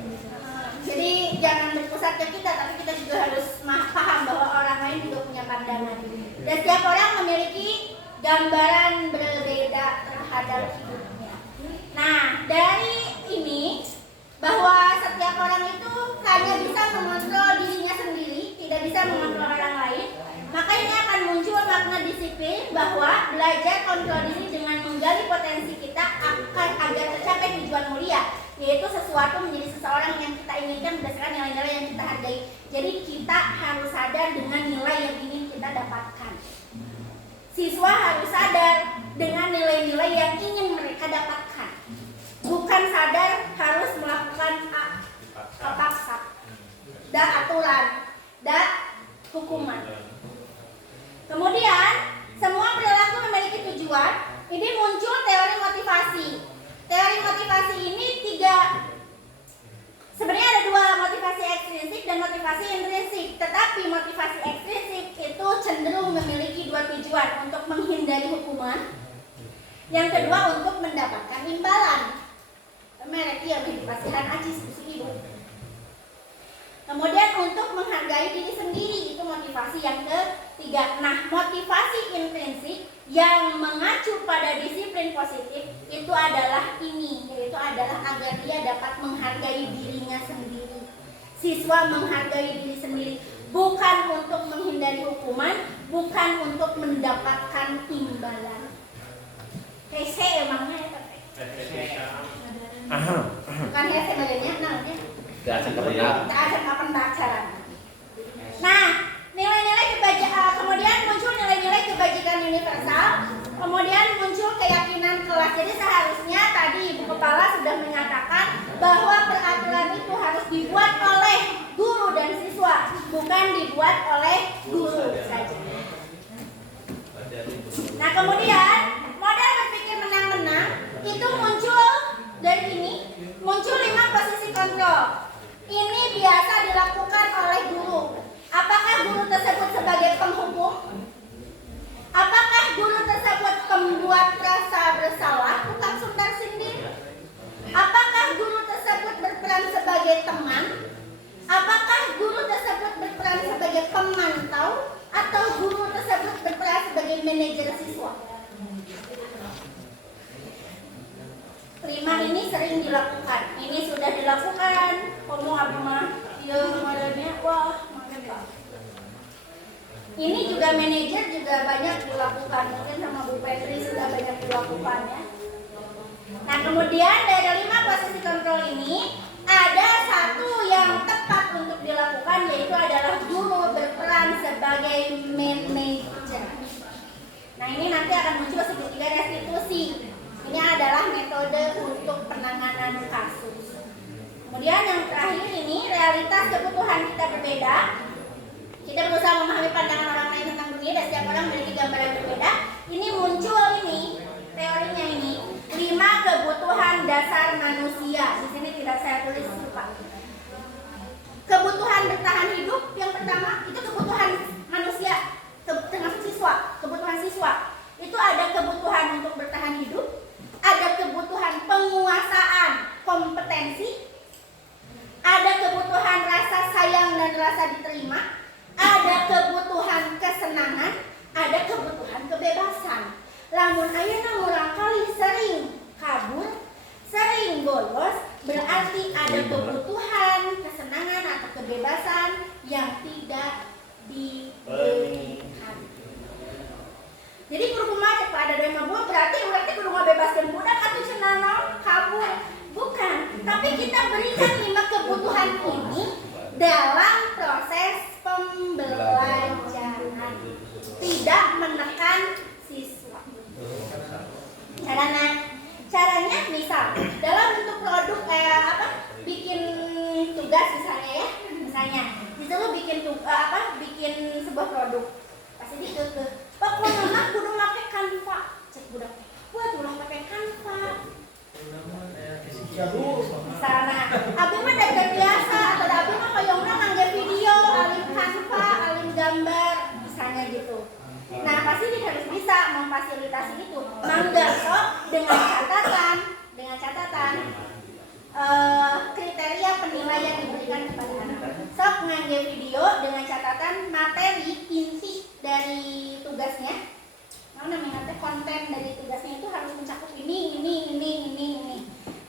Jadi jangan berpusat ke kita, tapi kita juga harus paham bahwa orang lain juga punya pandangan. Dan setiap orang memiliki gambaran berbeda terhadap hidupnya. Nah, dari ini bahwa setiap orang itu hanya bisa mengontrol dirinya sendiri, tidak bisa mengontrol orang lain, maka ini akan muncul makna disiplin disiplin bahwa belajar kontrol diri dengan menggali potensi kita agar tercapai tujuan mulia, yaitu sesuatu menjadi seseorang yang kita inginkan berdasarkan nilai-nilai yang kita hargai. Jadi kita harus sadar dengan nilai yang ingin kita dapatkan. Siswa harus sadar dengan nilai-nilai yang ingin mereka dapatkan. Bukan sadar harus melakukan paksa, aturan, hukuman. Kemudian, semua perilaku memiliki tujuan. Ini muncul teori motivasi. Teori motivasi ini sebenarnya ada dua, motivasi ekstrinsik dan motivasi intrinsik. Tetapi motivasi ekstrinsik itu cenderung memiliki dua tujuan, untuk menghindari hukuman. Yang kedua untuk mendapatkan imbalan. Mereka yang dipasihan acis ibu. Kemudian untuk menghargai diri sendiri, itu motivasi yang ketiga. Nah, motivasi intrinsik yang mengacu pada disiplin positif itu adalah ini, yaitu adalah agar dia dapat menghargai dirinya sendiri. Siswa menghargai diri sendiri, bukan untuk menghindari hukuman, bukan untuk mendapatkan imbalan. Hese emangnya bukan hese badannya, namanya keacara. Nah, nilai-nilai kebajikan, kemudian muncul nilai-nilai kebajikan universal, kemudian muncul keyakinan kelas. Jadi seharusnya tadi Ibu Kepala sudah menyatakan bahwa peraturan itu harus dibuat oleh guru dan siswa, bukan dibuat oleh guru saja. Nah, kemudian model berpikir menang-menang itu muncul dari ini, muncul 5 posisi kontrol. Ini biasa dilakukan oleh guru. Apakah guru tersebut sebagai penghukum? Apakah guru tersebut pembuat rasa bersalah, tukang sundar sindir? Apakah guru tersebut berperan sebagai teman? Apakah guru tersebut berperan sebagai pemantau? Atau guru tersebut berperan sebagai manajer siswa? 5 ini sering dilakukan. Ini sudah dilakukan. Ngomong apa mah? Iya, modelnya wah, mantap. Ini juga manajer juga banyak dilakukan. Mungkin sama Bu Petri sudah banyak dilakukan ya. Nah, kemudian dari 5 posisi kontrol ini ada satu yang tepat untuk dilakukan, yaitu adalah guru berperan sebagai manajer. Nah, ini nanti akan muncul segitiga restitusi. Ini adalah metode untuk penanganan kasus. Kemudian yang terakhir ini, realitas kebutuhan kita berbeda. Kita berusaha memahami pandangan orang lain tentang dunia dan setiap orang memiliki gambaran berbeda. Ini muncul ini, teorinya ini, 5 kebutuhan dasar manusia. Di sini tidak saya tulis, lupa. Kebutuhan bertahan hidup yang pertama itu kebutuhan manusia, termasuk siswa, kebutuhan siswa. Itu ada kebutuhan untuk bertahan hidup, ada kebutuhan penguasaan kompetensi, ada kebutuhan rasa sayang dan rasa diterima, ada kebutuhan kesenangan, ada kebutuhan kebebasan. Lamun ayeuna urang kali sering kabur, sering bolos, berarti ada kebutuhan kesenangan atau kebebasan yang tidak diberikan. Jadi kudu kumaha pada daya mabuk berarti urang teh kudu ngabebaskeun budak atuh cenah kabur. Bukan, tapi kita berikan 5 kebutuhan ini dalam proses pembelajaran. Tidak menekan siswa. Caranya misal dalam bentuk produk bikin tugas misalnya ya. Misalnya disuruh bikin bikin sebuah produk. Pasti dikeukeut. Pokoknya kudu make Canva. Cek budak. Buat ulah pakai Canva. Misalnya, abi mah dagang biasa atau abi mah koyongna ngangge video, alim Canva, alim gambar, misalnya gitu. Nah, pasti dia harus bisa memfasilitasi itu. Mangga kok dengan catatan kriteria penilaian diberikan kepada anak. Sok ngangge video dengan catatan materi inti dari tugasnya. Namanya konten dari tugasnya itu harus mencakup ini.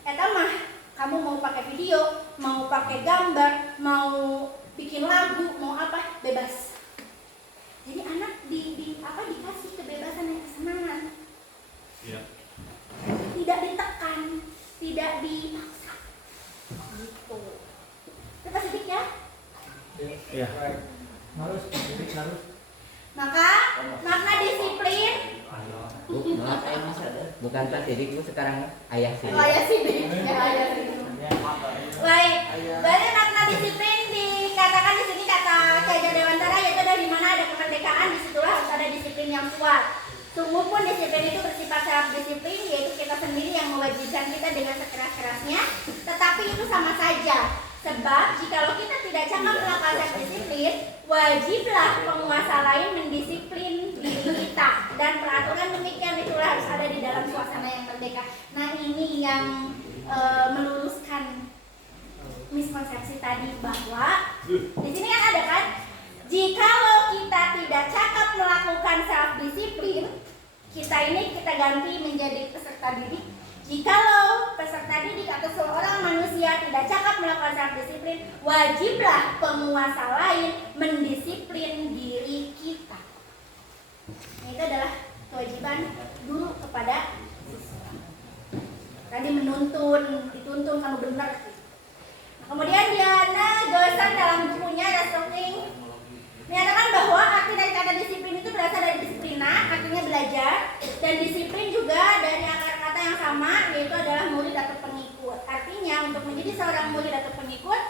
Eta mah kamu mau pakai video, mau pakai gambar, mau bikin lagu, mau apa bebas. Jadi anak dikasih kebebasan. Maka makna disiplin Maaf ayah mas ada. Bukan Pak Sidik, bu sekarang ayah Sidik. ayah sidik. Baik, berarti makna disiplin dikatakan di sini kata Caja Dewantara yaitu dari mana ada kemerdekaan disitulah harus ada disiplin yang kuat. Sungguh pun disiplin itu bersifat self disiplin yaitu kita sendiri yang mewajibkan kita dengan sekeras-kerasnya. Tetapi itu sama saja. Sebab jikalau kita tidak cakap melakukan self disiplin, wajiblah penguasa lain mendisiplin diri kita. Dan peraturan demikian itulah harus ada di dalam suasana yang merdeka. Nah ini yang meluruskan miskonsepsi tadi bahwa di sini kan ada kan, jikalau kita tidak cakap melakukan self disiplin, kita ganti menjadi peserta didik. Jikalau peserta didik atau seorang manusia tidak cakap melakukan self disiplin, wajiblah penguasa lain mendisiplin diri kita. Nah, itu adalah kewajiban guru kepada siswa. Tadi dituntun kalau benar. Nah, kemudian Diana Gosan dalam bukunya Restructuring menyatakan bahwa arti dari kata disiplin itu berasal dari disiplina, artinya belajar, dan disiplin juga dari akar kata yang sama, yaitu adalah murid atau pengikut. Artinya untuk menjadi seorang murid atau pengikut,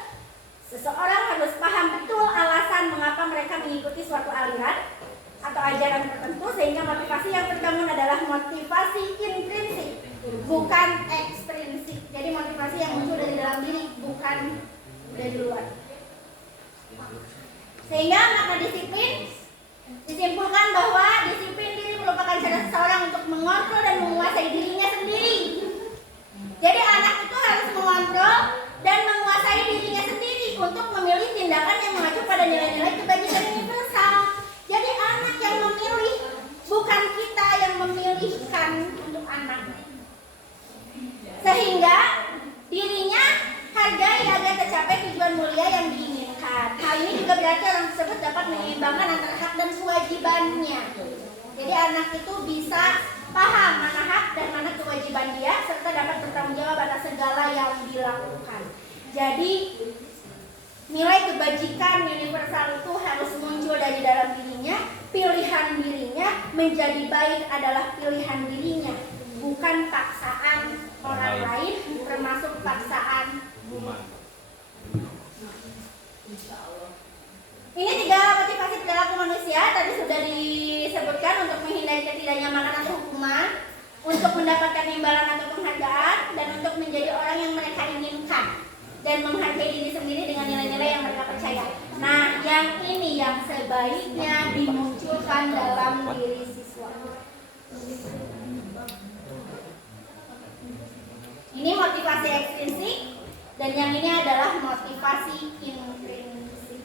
seseorang harus paham betul alasan mengapa mereka mengikuti suatu aliran atau ajaran tertentu, sehingga motivasi yang terbangun adalah motivasi intrinsik, bukan ekstrinsik. Jadi motivasi yang muncul dari dalam diri, bukan dari luar. Sehingga makna disiplin disimpulkan bahwa disiplin diri merupakan cara seseorang untuk mengontrol dan menguasai dirinya sendiri. Jadi anak itu harus mengontrol dan menguasai dirinya sendiri untuk memilih tindakan yang mengacu pada nilai-nilai kebajikan universal. Jadi anak yang memilih, bukan kita yang memilihkan untuk anak. Sehingga dirinya hargai agar tercapai tujuan mulia yang diinginkan. Hal ini juga berarti orang tersebut dapat menyeimbangkan antara hak dan kewajibannya. Jadi anak itu bisa paham mana hak dan mana kewajiban dia, serta dapat bertanggung jawab atas segala yang dilakukan. Jadi nilai kebajikan universal itu harus muncul dari dalam dirinya. Pilihan dirinya menjadi baik adalah pilihan dirinya, bukan paksaan orang lain, termasuk paksaan. Ini 3 motivasi perilaku manusia tadi sudah disebutkan untuk menghindari ketidaknyamanan atau hukuman, untuk mendapatkan imbalan atau penghargaan, dan untuk menjadi orang yang mereka inginkan dan menghargai diri sendiri dengan nilai-nilai yang mereka percaya. Nah, yang ini yang sebaiknya dimunculkan dalam diri siswa. Ini motivasi ekstrinsik dan yang ini adalah motivasi intrinsik.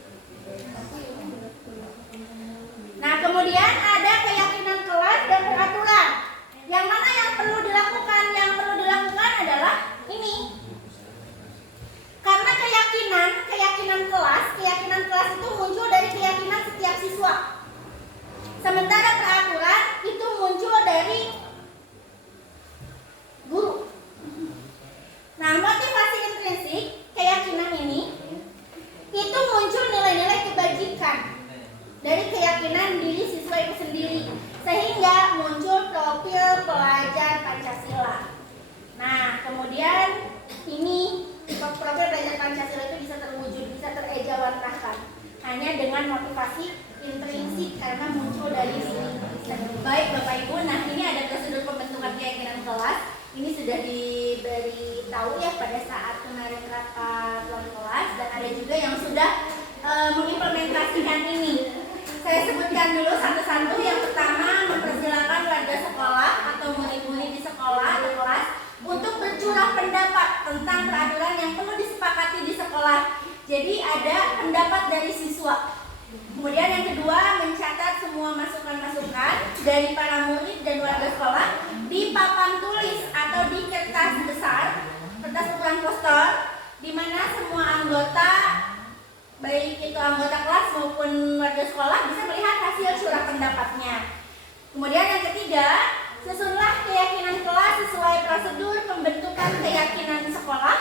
Nah, kemudian ada keyakinan kelas dan peraturan. Yang mana yang perlu dilakukan? Yang perlu dilakukan adalah ini. Karena keyakinan kelas itu muncul dari keyakinan setiap siswa. Sementara peraturan itu muncul dari guru. Nah, motivasi intrinsik, keyakinan ini itu muncul nilai-nilai kebajikan dari keyakinan diri siswa itu sendiri, sehingga muncul profil pelajar Pancasila. Nah, kemudian ini profil pelajar Pancasila itu bisa terwujud, bisa terejawantahkan hanya dengan motivasi intrinsik karena muncul dari sini. Baik Bapak Ibu, nah ini ada prosedur pembentukan keyakinan kelas. Ini sudah diberitahu ya pada saat kemarin rapat ruang kelas, dan ada juga yang sudah mengimplementasikan ini. Saya sebutkan dulu satu-satu. Yang pertama, mempersilakan warga sekolah atau murid-murid di sekolah atau kelas untuk bercurah pendapat tentang peraturan yang perlu disepakati di sekolah. Jadi ada pendapat dari siswa. Kemudian yang kedua, mencatat semua masukan-masukan dari para murid dan warga sekolah di papan tulis atau di kertas besar, kertas ukuran poster, di mana semua anggota, baik itu anggota kelas maupun warga sekolah, bisa melihat hasil curah pendapatnya. Kemudian yang ketiga, susunlah keyakinan kelas sesuai prosedur pembentukan keyakinan sekolah.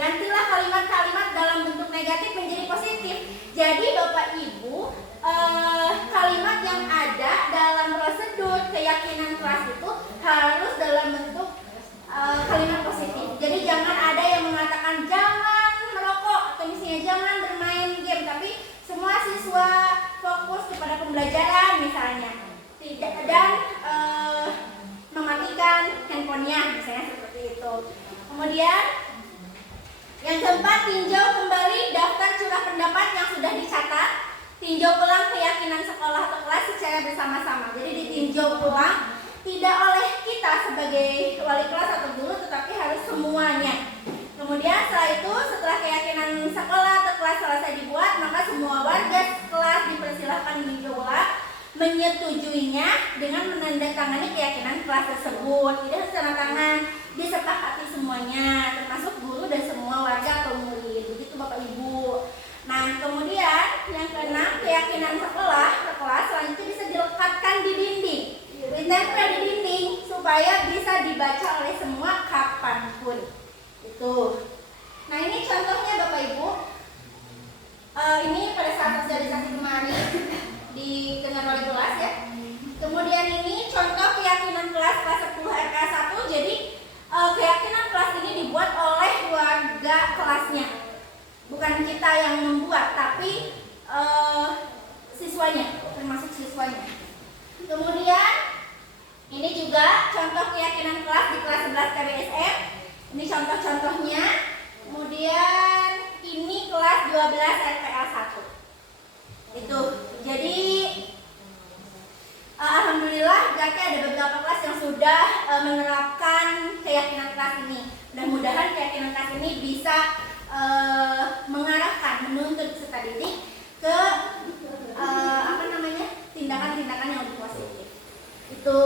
Gantilah kalimat-kalimat dalam bentuk negatif menjadi positif. Jadi Bapak Ibu, kalimat yang ada dalam prosedur keyakinan kelas itu harus dalam bentuk kalimat positif. Jadi jangan ada yang mengatakan jangan merokok atau misalnya jangan bermain game, tapi semua siswa fokus kepada pembelajaran misalnya, tidak dan mematikan handphonenya misalnya seperti itu. Kemudian yang keempat, tinjau kembali daftar curah pendapat yang sudah dicatat. Tinjau ulang keyakinan sekolah atau kelas secara bersama-sama. Jadi ditinjau ulang tidak oleh kita sebagai wali kelas atau guru, tetapi harus semuanya. Kemudian setelah itu, setelah keyakinan sekolah atau kelas selesai dibuat, maka semua warga kelas dipersilahkan meninjau ulang, menyetujuinya dengan menandatangani keyakinan kelas tersebut. Jadi harus tanda tangan, disepakati semuanya, termasuk guru dan semua warga atau murid. Begitu Bapak Ibu. Nah, kemudian yang keenam, keyakinan sekolah atau kelas selanjutnya bisa dilekatkan di dinding, ditempel di dinding supaya bisa dibaca oleh semua kapanpun. Itu. Nah, ini contohnya Bapak Ibu. Ini pada saat sosialisasi kemarin dikenal oleh kelas ya. Kemudian ini contoh keyakinan kelas 10 RK 1. Jadi keyakinan kelas ini dibuat oleh warga kelasnya. Bukan kita yang membuat, tapi siswanya, termasuk siswanya. Kemudian ini juga contoh keyakinan kelas di kelas 11 KBSM. Ini contoh-contohnya. Kemudian ini kelas 12 RPL 1. Itu. Jadi alhamdulillah berarti ada beberapa kelas yang sudah menerapkan keyakinan kelas ini. Mudah-mudahan keyakinan kelas ini bisa mengarahkan, menuntut peserta didik ke tindakan-tindakan yang lebih positif. Itu.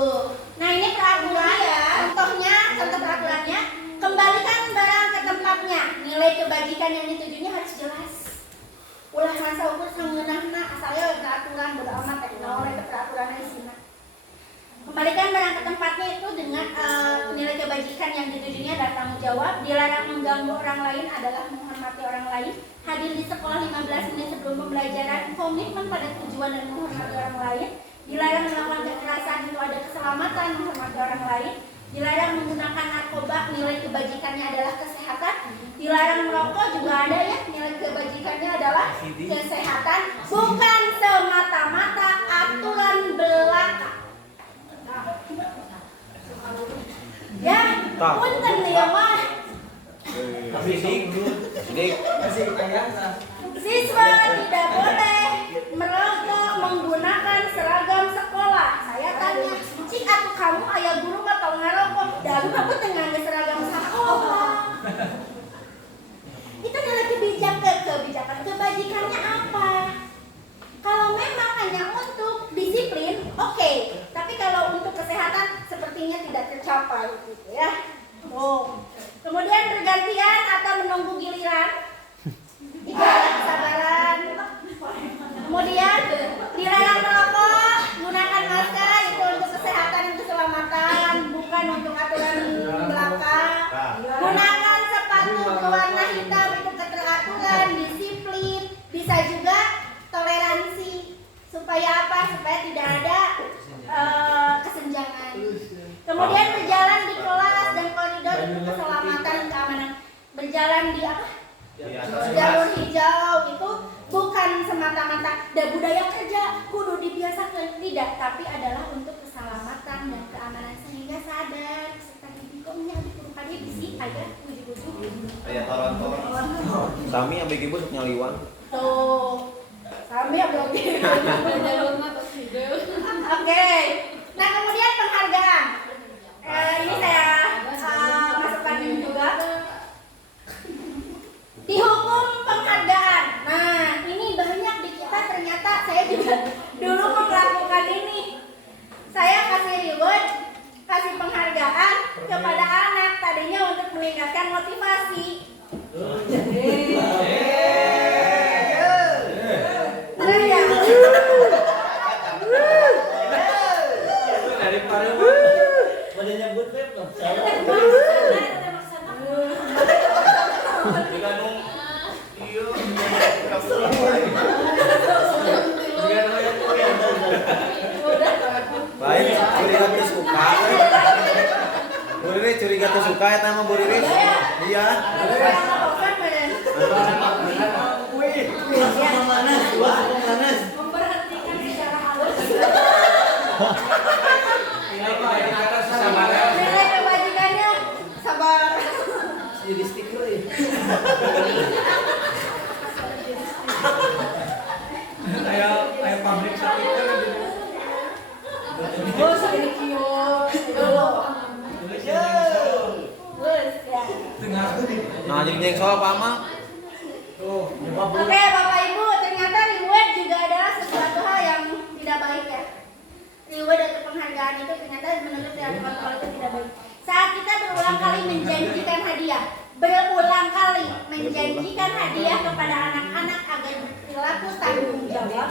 Nah, ini peraturan ya. Contoh peraturannya, kembalikan barang ke tempatnya. Nilai kebajikan yang ditujunya harus jelas. Ulah masa ukur sangeunahna asalnya peraturan bodo amat oleh peraturan di sini. Kembalikan barang ke tempatnya itu dengan nilai kebajikan yang ditujunya adalah tanggung jawab. Dilarang mengganggu orang lain adalah menghormati orang lain. Hadir di sekolah 15 menit sebelum pembelajaran. Komitmen pada tujuan dan menghormati orang lain. Dilarang melakukan kekerasan, itu ada keselamatan, menghormati orang lain. Dilarang menggunakan narkoba, nilai kebajikannya adalah kesehatan. Dilarang merokok juga ada ya, nilai kebajikannya adalah kesehatan. Bukan semata-mata aturan belaka. Ya, punten nih ya mah. Siswa tidak boleh merokok menggunakan seragam sekolah. Saya tanya, cik atuh kamu ayah guru mah tau ngarokok, dan aku tengah seragam sekolah. Itu adalah kebijakan kebajikannya apa? Kalau memang hanya untuk disiplin, oke. Tapi kalau untuk kesehatan sepertinya tidak tercapai gitu ya. Kemudian bergantian atau menunggu giliran. Itu ada kesabaran. Kemudian dilarang merokok, gunakan masker itu untuk kesehatan dan keselamatan, bukan untuk aturan belaka. Gunakan sepatu berwarna hitam itu keteraturan, disiplin, bisa juga toleransi. Supaya apa? Supaya tidak ada kesenjangan. Kemudian berjalan di kelas dan koridor untuk keselamatan dan keamanan. Berjalan di apa? Jalur hijau itu bukan semata-mata budaya kerja kudu dibiasakan, tidak, tapi adalah untuk keselamatan dan keamanan sehingga sadar peserta didiknya dikumpulkannya bisi agar wujud-wujud. Kayak toron-toron. Sami yang bikin busuk nyaliwan. Tuh, sami yang belum. Oke. Nah, kemudian penghargaan. Ini saya masukkan juga. Dihukum penghargaan. Nah, ini banyak di kita, ternyata saya juga dulu melakukan ini. Saya kasih reward, kasih penghargaan kepada anak tadinya untuk meningkatkan motivasi. Dari paling mau nyebut web loh. Kayak nama Bu Riris. Iya. Kalau saya nggak bosan, Beren. Wih, pemanas, wah pemanas. Memberhentikan secara halus. Nilai kebajikannya sabar. Jadi stiker ya. Kayak pabrik stiker gitu. Oh, segini kios. Nah, jadi jengkol apa Amal? Oke, Bapak Ibu, ternyata reward juga adalah sesuatu hal yang tidak baik ya. Reward atau penghargaan itu ternyata menurut dari kontrol itu tidak baik. Saat kita berulang kali menjanjikan hadiah kepada anak-anak agar berperilaku tanggung jawab,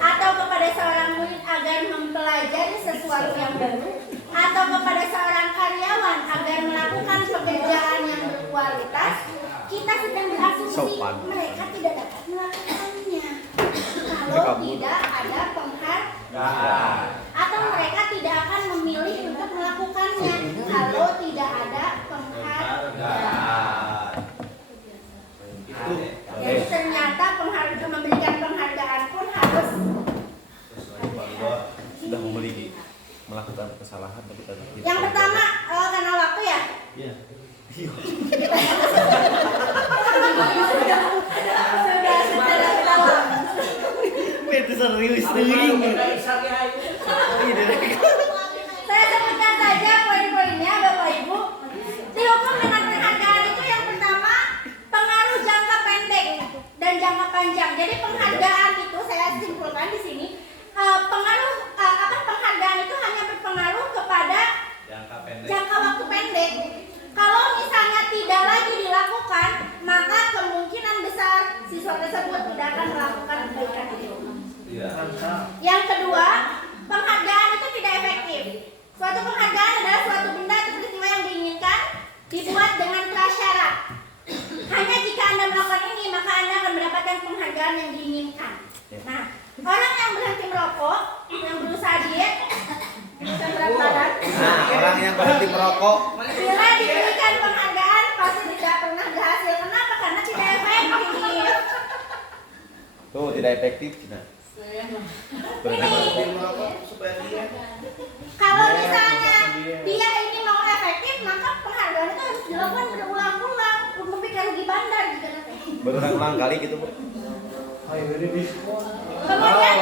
atau kepada seorang murid agar mempelajari sesuatu yang baru, atau kepada seorang karyawan agar melakukan pekerjaan yang berkualitas, kita sedang berasumsi mereka tidak dapat melakukannya kalau tidak ada penghargaan, atau mereka tidak akan memilih untuk melakukannya kalau tidak ada penghargaan. Jadi ternyata memberikan penghargaan pun harus Sudah melakukan kesalahan tapi tadi. yang pertama karena waktu ya. Iya. Sudah secara ketawa. Itu serius Saya sebutkan saja poin-poinnya Bapak Ibu. Dihukum dengan penghargaan itu yang pertama pengaruh jangka pendek dan jangka panjang. Jadi penghargaan itu saya simpulkan di sini penghargaan itu hanya berpengaruh kepada jangka waktu pendek. Kalau misalnya tidak lagi dilakukan, maka kemungkinan besar siswa tersebut tidak akan melakukan kebaikan itu. Yang kedua, penghargaan itu tidak efektif. Suatu penghargaan adalah suatu benda atau peristiwa yang diinginkan dibuat dengan prasyarat. Hanya jika Anda melakukan ini, maka Anda akan mendapatkan penghargaan yang diinginkan. Nah, orang yang berhenti merokok, yang berusaha diet, berusaha berat badan, orang yang berhenti merokok bila diberikan penghargaan pasti tidak pernah berhasil. Kenapa? Karena tidak efektif. tuh tidak efektif Cina. Ini, kalau misalnya dia ini mau efektif, maka penghargaan itu harus dilakukan berulang-ulang untuk memberikan rugi bandar jika nanti. Berulang kali gitu Bu. Kemudian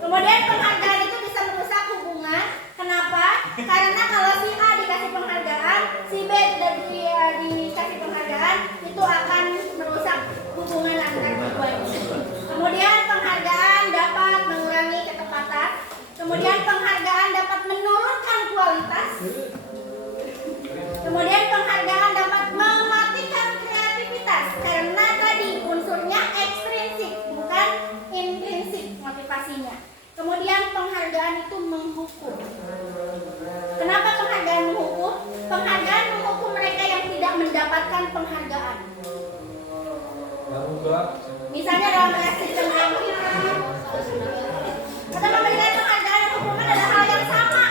Kemudian penghargaan itu bisa merusak hubungan. Kenapa? Karena kalau si A dikasih penghargaan, si B tidak dikasih penghargaan, itu akan merusak hubungan antar keduanya. Kemudian penghargaan dapat mengurangi ketepatan. Kemudian penghargaan dapat menurunkan kualitas. Kemudian penghargaan dapat mematikan kreativitas karena tadi unsurnya ekstrinsik bukan intrinsik motivasinya. Kemudian penghargaan itu menghukum. Kenapa penghargaan menghukum? Penghargaan menghukum mereka yang tidak mendapatkan penghargaan. Misalnya dalam reaksi cenderung atau memberikan penghargaan dan hukuman adalah hal yang sama.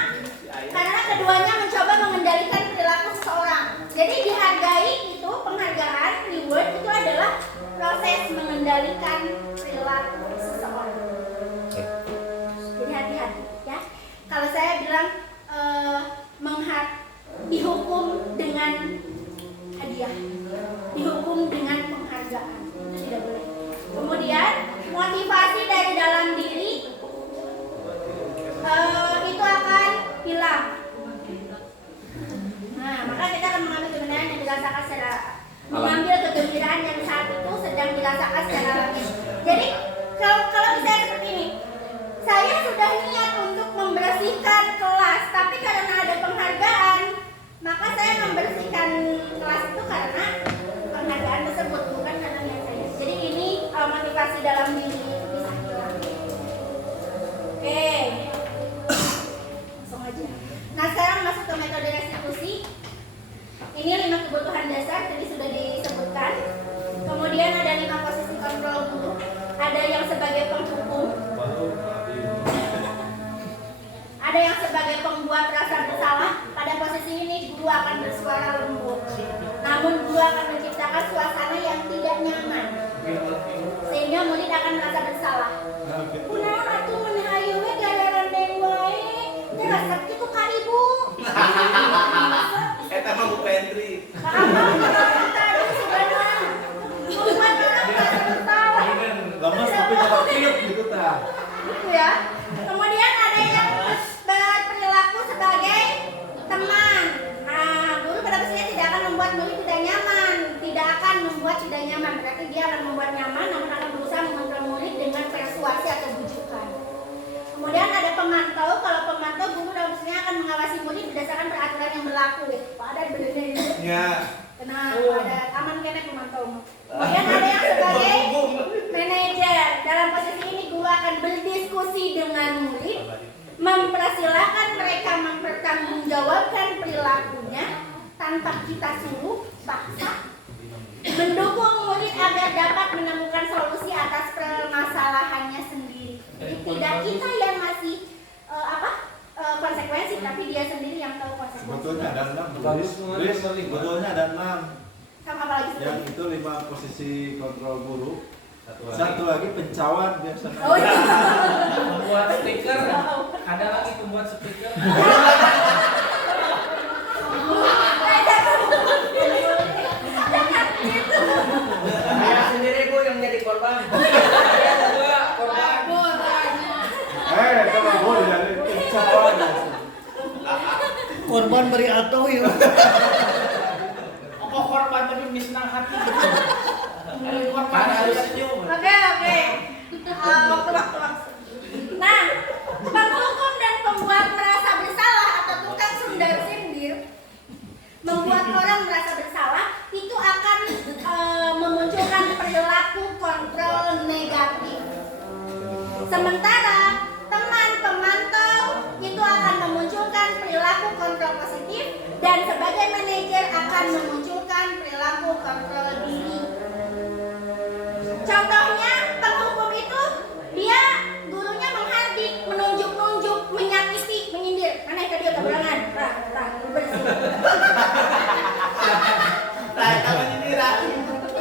Karena keduanya mencoba mengendalikan perilaku seseorang. Jadi dihargai itu penghargaan, reward itu adalah proses mengendalikan perilaku seseorang. Jadi hati-hati ya. Kalau saya bilang dihukum dengan hadiah, dihukum dengan penghargaan, itu tidak boleh. Kemudian motivasi dari dalam diri itu akan hilang. Nah, maka kita akan mengambil kebenaran yang dirasakan secara mengambil kegembiraan yang saat itu sedang dirasakan secara alami. Jadi kalau misalnya seperti ini, saya sudah niat untuk membersihkan kelas, tapi karena ada penghargaan, maka saya membersihkan kelas itu karena penghargaan tersebut, bukan karena niat saya. Jadi ini motivasi dalam diri itu bisa hilang. Oke. Langsung aja. Nah, sekarang masuk ke metode restitusi. Ini 5 kebutuhan dasar tadi sudah disebutkan. Kemudian ada 5 posisi kontrol guru. Ada yang sebagai penghukum. sebagai pembuat rasa bersalah, pada posisi ini guru akan bersuara lembut. Namun guru akan menciptakan suasana yang tidak nyaman, sehingga murid akan merasa bersalah. Kunaon atuh mun hayu we gadaran deng wae. Teh resep kitu ka ibu. Eta mah Bu Pendri. Membuat orang merasa bersalah. Lemes tapi jawab kriuk gitu tah. Gitu ya. Kemudian ada yang berperilaku sebagai teman. Nah, guru pada posisinya tidak akan membuat murid tidak nyaman, tidak akan membuat tidak nyaman. Berarti dia akan membuat nyaman, namun akan berusaha mengontrol murid dengan persuasi atau bujukan. Kemudian ada pemantau. Kalau pemantau, guru pada posisinya akan mengawasi murid berdasarkan peraturan yang berlaku. Pada benar-benar. Ya. Kena ada aman kene pemantau. Kemudian ada yang sebagai manajer. Dalam posisi ini guru akan berdiskusi dengan murid, mempersilahkan mereka mempertanggungjawabkan perilakunya tanpa kita suruh paksa, mendukung murid agar dapat menemukan solusi atas permasalahannya sendiri. Jadi tidak kita yang ngasih konsekuensi, tapi dia sendiri yang tahu konsekuensi. Sebetulnya ada 6. Sebetulnya ada 6. Sama apa lagi? Yang itu 5 posisi kontrol guru. Satu lagi pencawan biasanya. Oh iya. Membuat stiker. Ada lagi pembuat stiker. Saya sendiri Bu yang jadi korban. Saya juga korban. Kalau boleh jadi pencawan. Korban beri atau ya. Apa korban tapi misnang hati. Korban harus senyum. Oke. Waktu. Nah, penghukum dan pembuat merasa bersalah atau tukang sundar sindir membuat orang merasa bersalah itu akan memunculkan perilaku kontrol negatif. Sementara teman pemantau itu akan memunculkan perilaku kontrol positif dan sebagai manajer akan memunculkan perilaku kontrol diri. Contohnya penghukum itu dia gurunya menghardik, menunjuk-nunjuk, menyakiti, menyindir. Mana itu dia keberangan? Bersih.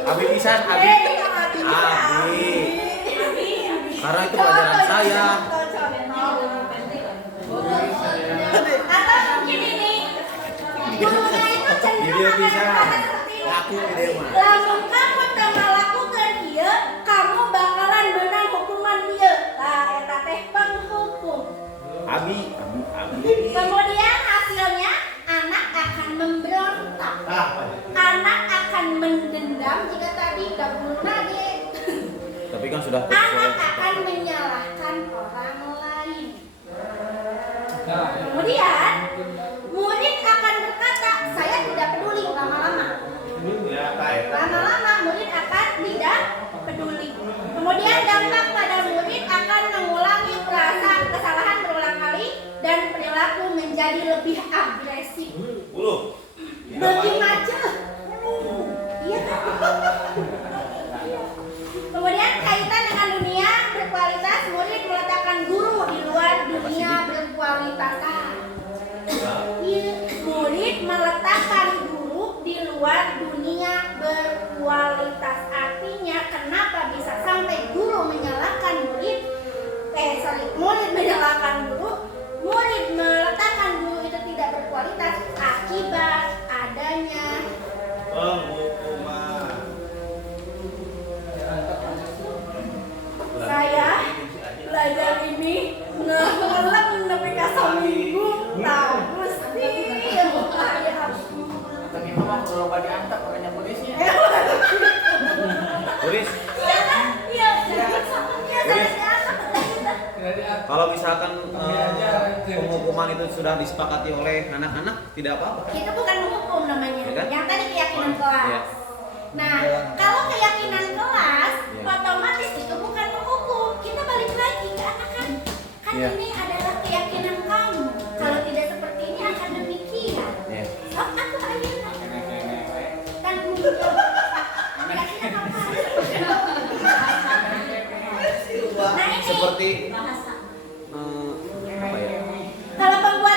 Abi pisan, Abi. Karena itu pelajaran saya. Atau mungkin ini gurunya itu cenderung akan berkata seperti ini. Langsung kamu tengah lakukan dia, kamu bakalan menang hukuman dia. Nah, eta teh penghukum. Abi. Kemudian hasilnya anak akan memberontak. Anak akan mendendam jika tadi gabung lagi. Tapi kan sudah Anak akan menyalahkan orang lain. Kemudian murid akan berkata, saya tidak peduli lama-lama. Lama-lama murid akan tidak peduli. Kemudian dampak pada murid akan mengulangi perasa kesalahan berulang kali dan perilaku menjadi lebih agresif. Bagi macet. Iya kan? Kemudian kaitan dengan dunia berkualitas, murid meletakkan guru di luar dunia berkualitas. Murid meletakkan guru di luar dunia berkualitas. Artinya kenapa bisa sampai guru menyalahkan murid? Murid menyalahkan guru. Murid meletakkan guru itu tidak berkualitas akibat adanya Penghukuman. saya belajar ini ngelam tapi kasih minggu tahu sih Tapi memang kalau diantar orangnya polisi. Turis. Iya. Kalau misalkan penghukuman itu sudah disepakati oleh anak-anak, tidak apa-apa. Itu bukan menghukum namanya. Ya kan? Yang tadi keyakinan kelas. Iya. Nah, kalau keyakinan kelas, otomatis itu bukan menghukum. Kita balik lagi ke anak-anak. Kan Iya. ini adalah keyakinan kamu. Kalau tidak seperti ini akan demikian. Iya. Oh, aku akhirnya kan mungkin keyakinan apa? Nah ini Seperti bahasa. apa ya? Kalau pembuat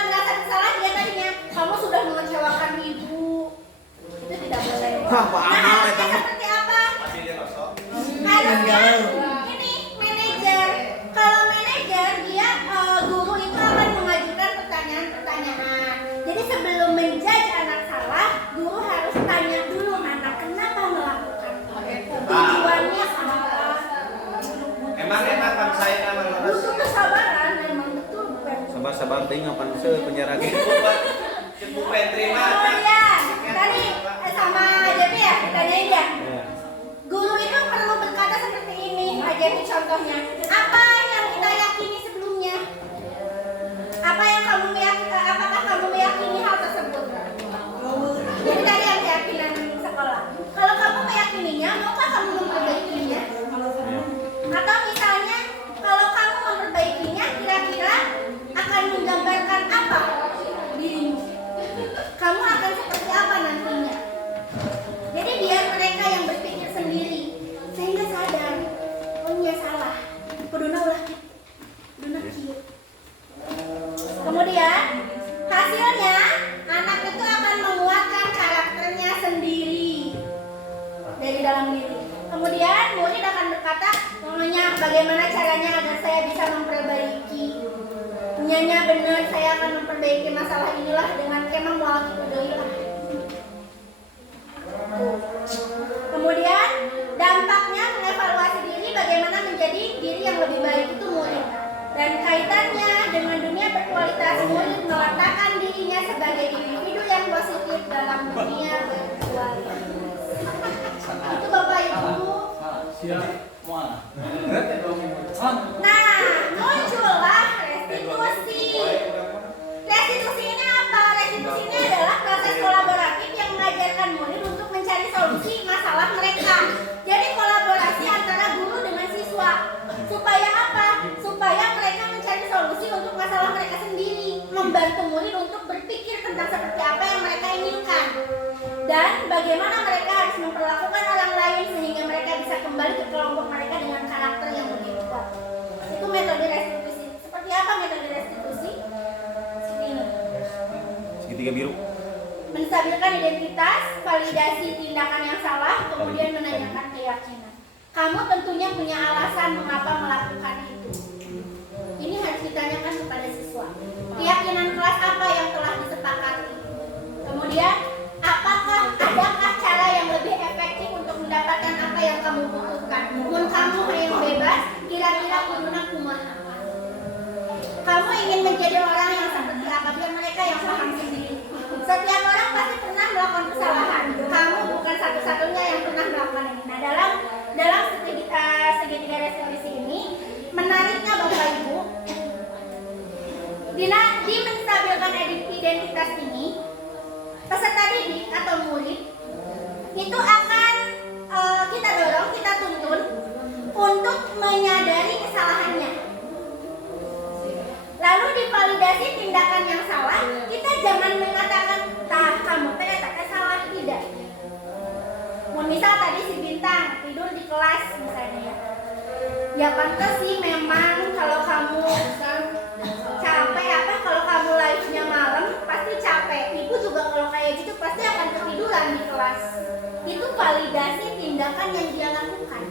ting ngapan se penjara ge. Cepu terima. Kemudian tadi sama Jepi ya ditanyain ya. Ya. Guru itu perlu berkata seperti ini, Pak Jepi contohnya. Apa yang kita yakini sebelumnya? Apa yang kamu meyakini? Apakah kamu meyakini hal tersebut? Jadi tadi yang keyakinan sekolah. Kalau kamu meyakininya, maukah kamu memperbaikinya? Atau misalnya, kalau kamu memperbaikinya, kira-kira akan menggambarkan apa dirimu? Kamu akan seperti apa nantinya? Jadi biar mereka yang berpikir sendiri, sehingga sadar, oh iya salah, kuduna ulah kieu. Kemudian hasilnya anak itu akan menguatkan karakternya sendiri dari dalam diri. Kemudian murid akan berkata, namanya bagaimana caranya agar saya bisa memperbaiki. Nyanya benar, saya akan memperbaiki masalah inilah dengan kemang mual deui lah. Kemudian dampaknya mengevaluasi diri bagaimana menjadi diri yang lebih baik itu murid. Dan kaitannya dengan dunia berkualitas, murid meletakkan dirinya sebagai individu yang positif dalam dunia berkualitas. Itu Bapak Ibu. Siap. Mual. Nah, muncullah restitusi. Restitusi ini apa? Restitusi ini adalah proses kolaboratif yang mengajarkan murid untuk mencari solusi masalah mereka. Jadi kolaborasi antara guru dengan siswa. Supaya apa? Supaya mereka mencari solusi untuk masalah mereka sendiri. Membantu murid untuk berpikir tentang seperti apa yang mereka inginkan. Dan bagaimana mereka harus memperlakukan orang lain sehingga mereka bisa kembali ke kelompok mereka dengan karakter yang lebih kuat. Itu metode restitusi. Seperti apa metode restitusi? Seperti ini. Segitiga biru. Menstabilkan identitas, validasi tindakan yang salah, kemudian menanyakan keyakinan. Kamu tentunya punya alasan mengapa melakukan itu. Ini harus ditanyakan kepada siswa. Keyakinan kelas apa yang telah disepakati? Kemudian, adakah cara yang lebih efektif untuk mendapatkan apa yang kamu butuhkan? Mun kamu yang bebas, kira-kira kuduna kumaha? Kamu ingin menjadi orang yang seperti apa? Biar mereka yang paham sendiri. Setiap orang pasti pernah melakukan kesalahan. Kamu bukan satu-satunya yang pernah melakukan ini. Nah, dalam segitiga restitusi ini, menariknya Bapak Ibu, di menstabilkan identitas ini, peserta didik atau murid itu akan kita dorong, kita tuntun untuk menyadari kesalahannya. Lalu divalidasi tindakan yang salah, kita jangan mengatakan, kamu ternyata salah, tidak. Misal tadi si Bintang tidur di kelas misalnya ya. Ya pantas sih memang kalau kamu capek kalau kamu live-nya malam pasti capek. Ibu juga kalau kayak gitu pasti akan ketiduran di kelas. Itu validasi tindakan yang dia lakukan.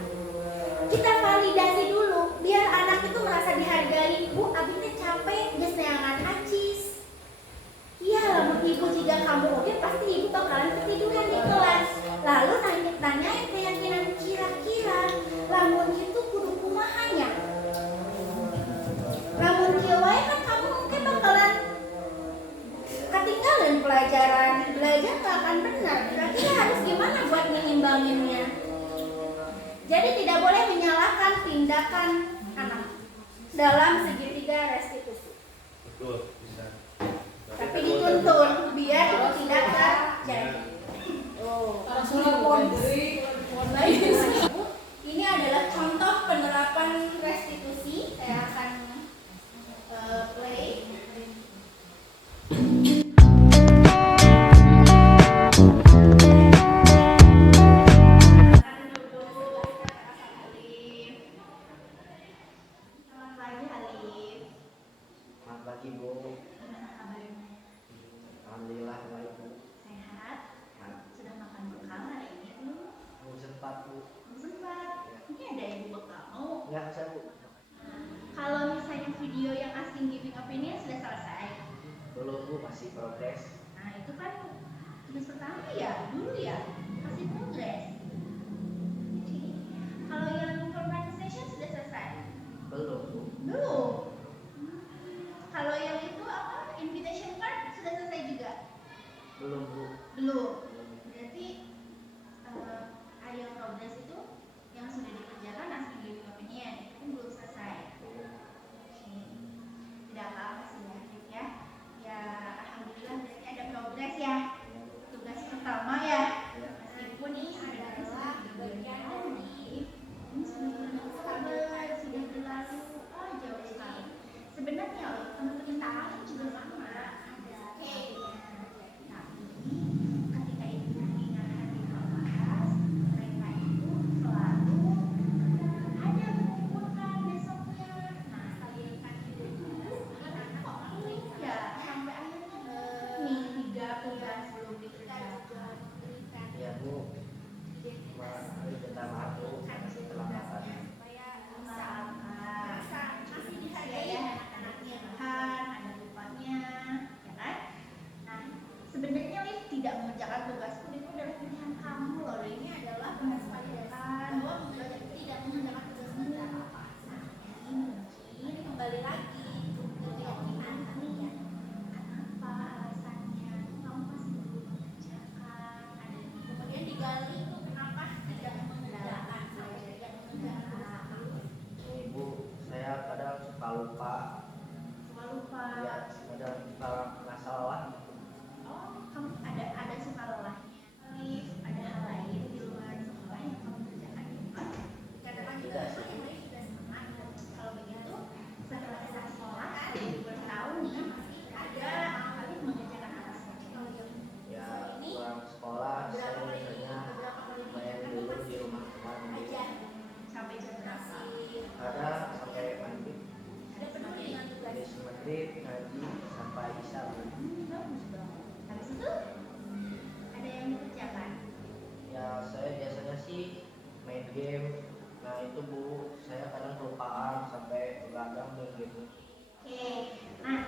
Kita validasi dulu biar anak itu merasa dihargai. Bu, abisnya capek, geus neangan acis. Iya, lamun ibu jika kamu oke pasti ibu bakalan ketiduran di kelas. Lalu nanyain keyakinan kira-kira lamun itu kudu kumahanya. Lamun kieu wae kan kamu mungkin bakalan ketinggalan pelajaran, belajar gak akan benar. Kira-kira harus gimana buat menyimbanginnya? Jadi tidak boleh menyalahkan tindakan anak dalam segitiga restitusi. Betul, bisa. Tapi dituntun biar itu tidak terjadi. Ini adalah contoh penerapan restitusi. Saya akan play. Selamat pagi Bu. Alhamdulillah baik Bu. Sehat? Sudah makan bekal hari ini belum? Belum sempat Bu. Belum sempat. Ini ada ibu bekal mau. Enggak usah Bu. Kalau misalnya video yang asking giving opinion sudah selesai. Belum Bu, masih progres. Nah itu kan tugas pertama ya, dulu ya, masih progres. Kalau yang conversation sudah selesai? Belum Bu. Belum. Kalau yang itu apa? minta maaf Bu setelah makan. supaya merasa masih dihargai ya anak-anaknya, Tuhan ada lupanya, ya kan? Nah, sebenarnya Liv tidak mengerjakan tugasku itu adalah pilihan kamu loh. Ini adalah kesepakatan bahwa tidak mengerjakan tugasmu tidak apa-apa. Nah, ini mungkin kembali lagi ke keyakinan kalian. Kenapa alasannya? Kamu masih belum mengerjakan. Ada kemudian digali itu kenapa tidak mengerjakan saja tidak mengerjakan. Ibu, saya kadang suka lupa. Suka lupa. Ya, kadang suka nggak salah. Oh, kamu ada suka lelahnya. Liv, ada hal lain di luar sekolah yang kamu kerjakan di rumah? Katakan juga memang yang lain sudah semangat. Kalau begitu, setelah selesai sekolah, bertahun nih masih ada kali mengerjakan apa saja. Ya, pulang sekolah saya biasanya main dulu di rumah teman. Aja sampai jam berapa? Kadang sampai maghrib. Ada peduli dengan tugas. Habis maghrib ngaji sampai isya. Bagus dong. Habis itu ada yang dikerjakan. Ya, saya biasanya sih main game. Nah itu Bu, saya kadang kelupaan sampai begadang dan gitu. Oke, nah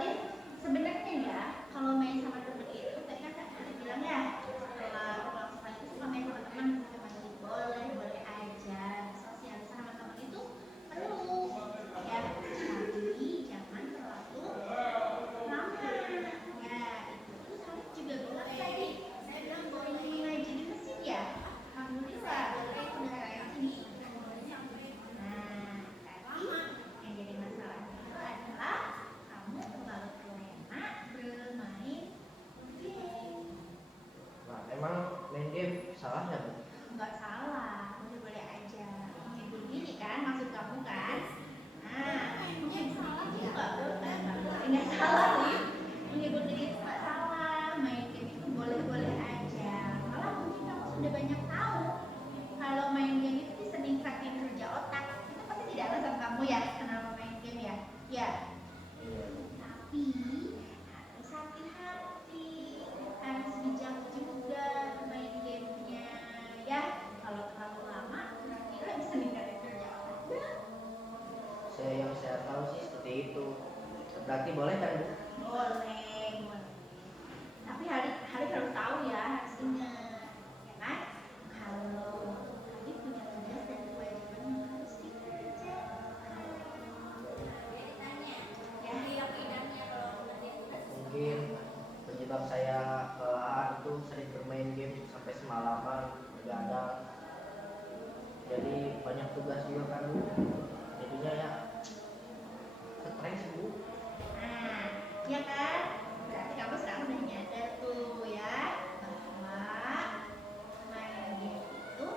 Liv, sebenarnya ya kalau main sama temen itu tadi kan tadi bilang ya setelah pulang sekolah itu suka main sama teman boleh aja. Sosialisasi sama teman itu perlu ya, tapi jangan terlalu lama ya. Itu Salih juga bilang tadi, saya bilang boleh ngaji di masjid ya. Alhamdulillah boleh udah kayak ini. Nah, tapi yang jadi masalahnya itu adalah kamu terlalu kelena bermain game. Nah emang main game salah ya Bu? Nggak salah, boleh aja. Jadi gini kan maksud kamu kan? Nah, mungkin salah ya nggak boleh, nggak salah nih. Menghibur diri itu nggak salah, main game itu boleh aja. Malah mungkin kamu sudah banyak tahu kalau main game itu bisa ningkatin kerja otak. Itu pasti tidak alasan kamu ya kenapa main game ya? Ya. Iya. Tapi harus hati-hati, harus bijak juga main gamenya ya. Kalau terlalu lama nanti nggak bisa ningkatin kerja otak. Yang saya tahu sih seperti itu. Berarti boleh kan Bu? Boleh. Tapi hari harus tahu ya, harus ingat, ya kan? Kalau hari punya tugas dan kewajiban yang harus dikerjakan. Ditanya, ya keyakinannya kalau ngerjain tugas. Mungkin penyebab saya kelelahan itu sering bermain game sampai semalaman, begadang. Jadi banyak tugas juga kan Bu. Jadinya ya stres Bu. Nah, ya kan? Berarti kamu sekarang udah nyadar tuh ya bahwa main game itu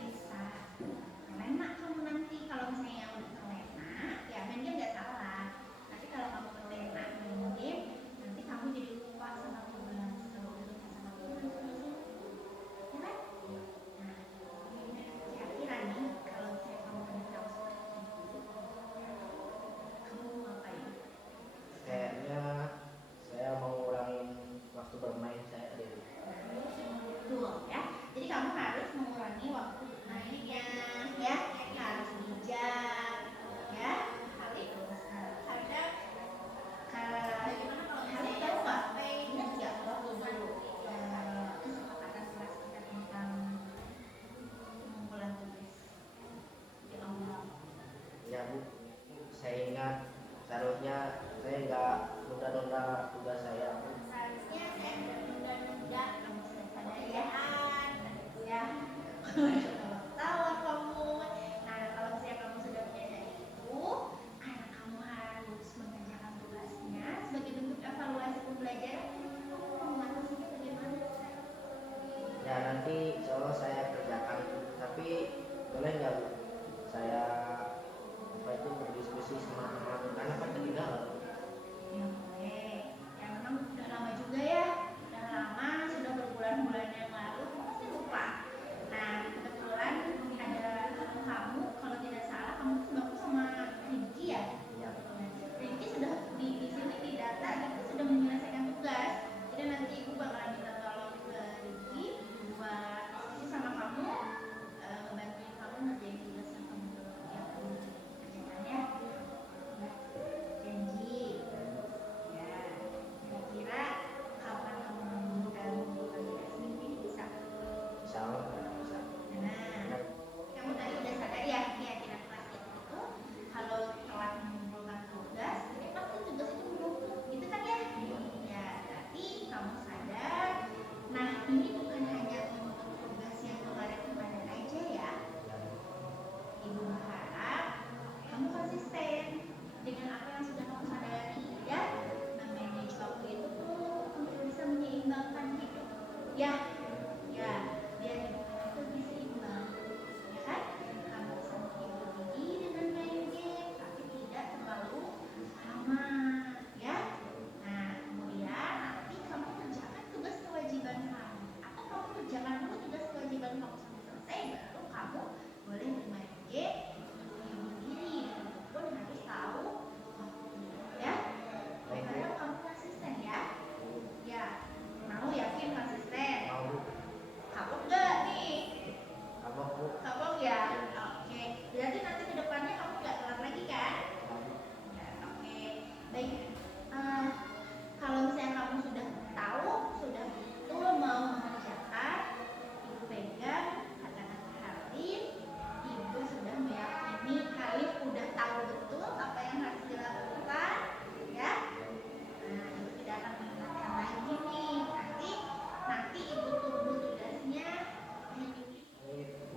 bisa kelena kamu nanti. Kalau misalnya udah kelena, ya main game nggak salah. Tapi kalau kamu kelena main game, nanti kamu jadi lupa sama tugas. Kalau udah lupa sama tugas, ya kan? Nah, kira-kira nih kalau misalnya kamu udah tahu seperti itu, kamu mau ngapain? Kayaknya saya mau ngurangin waktu bermain saya deh. Betul ya. Jadi kamu harus mengurangi waktu bermainnya ya. Harus bijak ya. Kali ada bagaimana kalau tahu nggak? Ingat nggak waktu dulu kesepakatan kelas kita tentang pengumpulan tugas di kampus? Ya Bu, saya ingat seharusnya saya nggak nunda-nunda tugas saya. Seharusnya saya menunda-nunda kamu sudah sadar ya ya. Tahu kamu. Nah kalau misalnya kamu sudah menyadari itu, anak kamu harus mengerjakan tugasnya sebagai bentuk evaluasi pembelajaran. Kamu mengatasinya bagaimana? Ya nanti insya Allah saya kerjakan. Tapi boleh nggak Bu? Saya apa itu berdiskusi sama teman karena kan ketinggalan. Ya boleh. Ya memang udah lama juga ya. Udah lama, sudah berbulan-bulan yang lalu, kamu pasti lupa. Nah kebetulan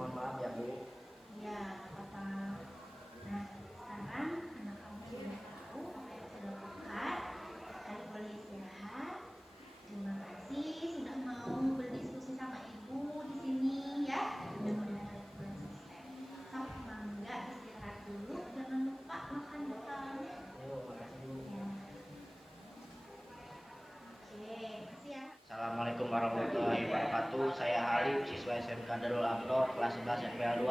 Mohon maaf ya Bu. Ya, apa? Nah, sekarang anak kamu sudah tahu apa yang sudah lakukan dan boleh istirahat. Terima kasih sudah mau berdiskusi sama ibu di sini ya. Mudah-mudahan kalian konsisten. Sok mangga istirahat dulu, jangan lupa makan bekal. Yuk, makasih Bu. Ya. Oke, makasih ya. Assalamualaikum warahmatullahi wabarakatuh. Saya Halim, siswa SMK Darul Abnor kelas 11 FPL 2.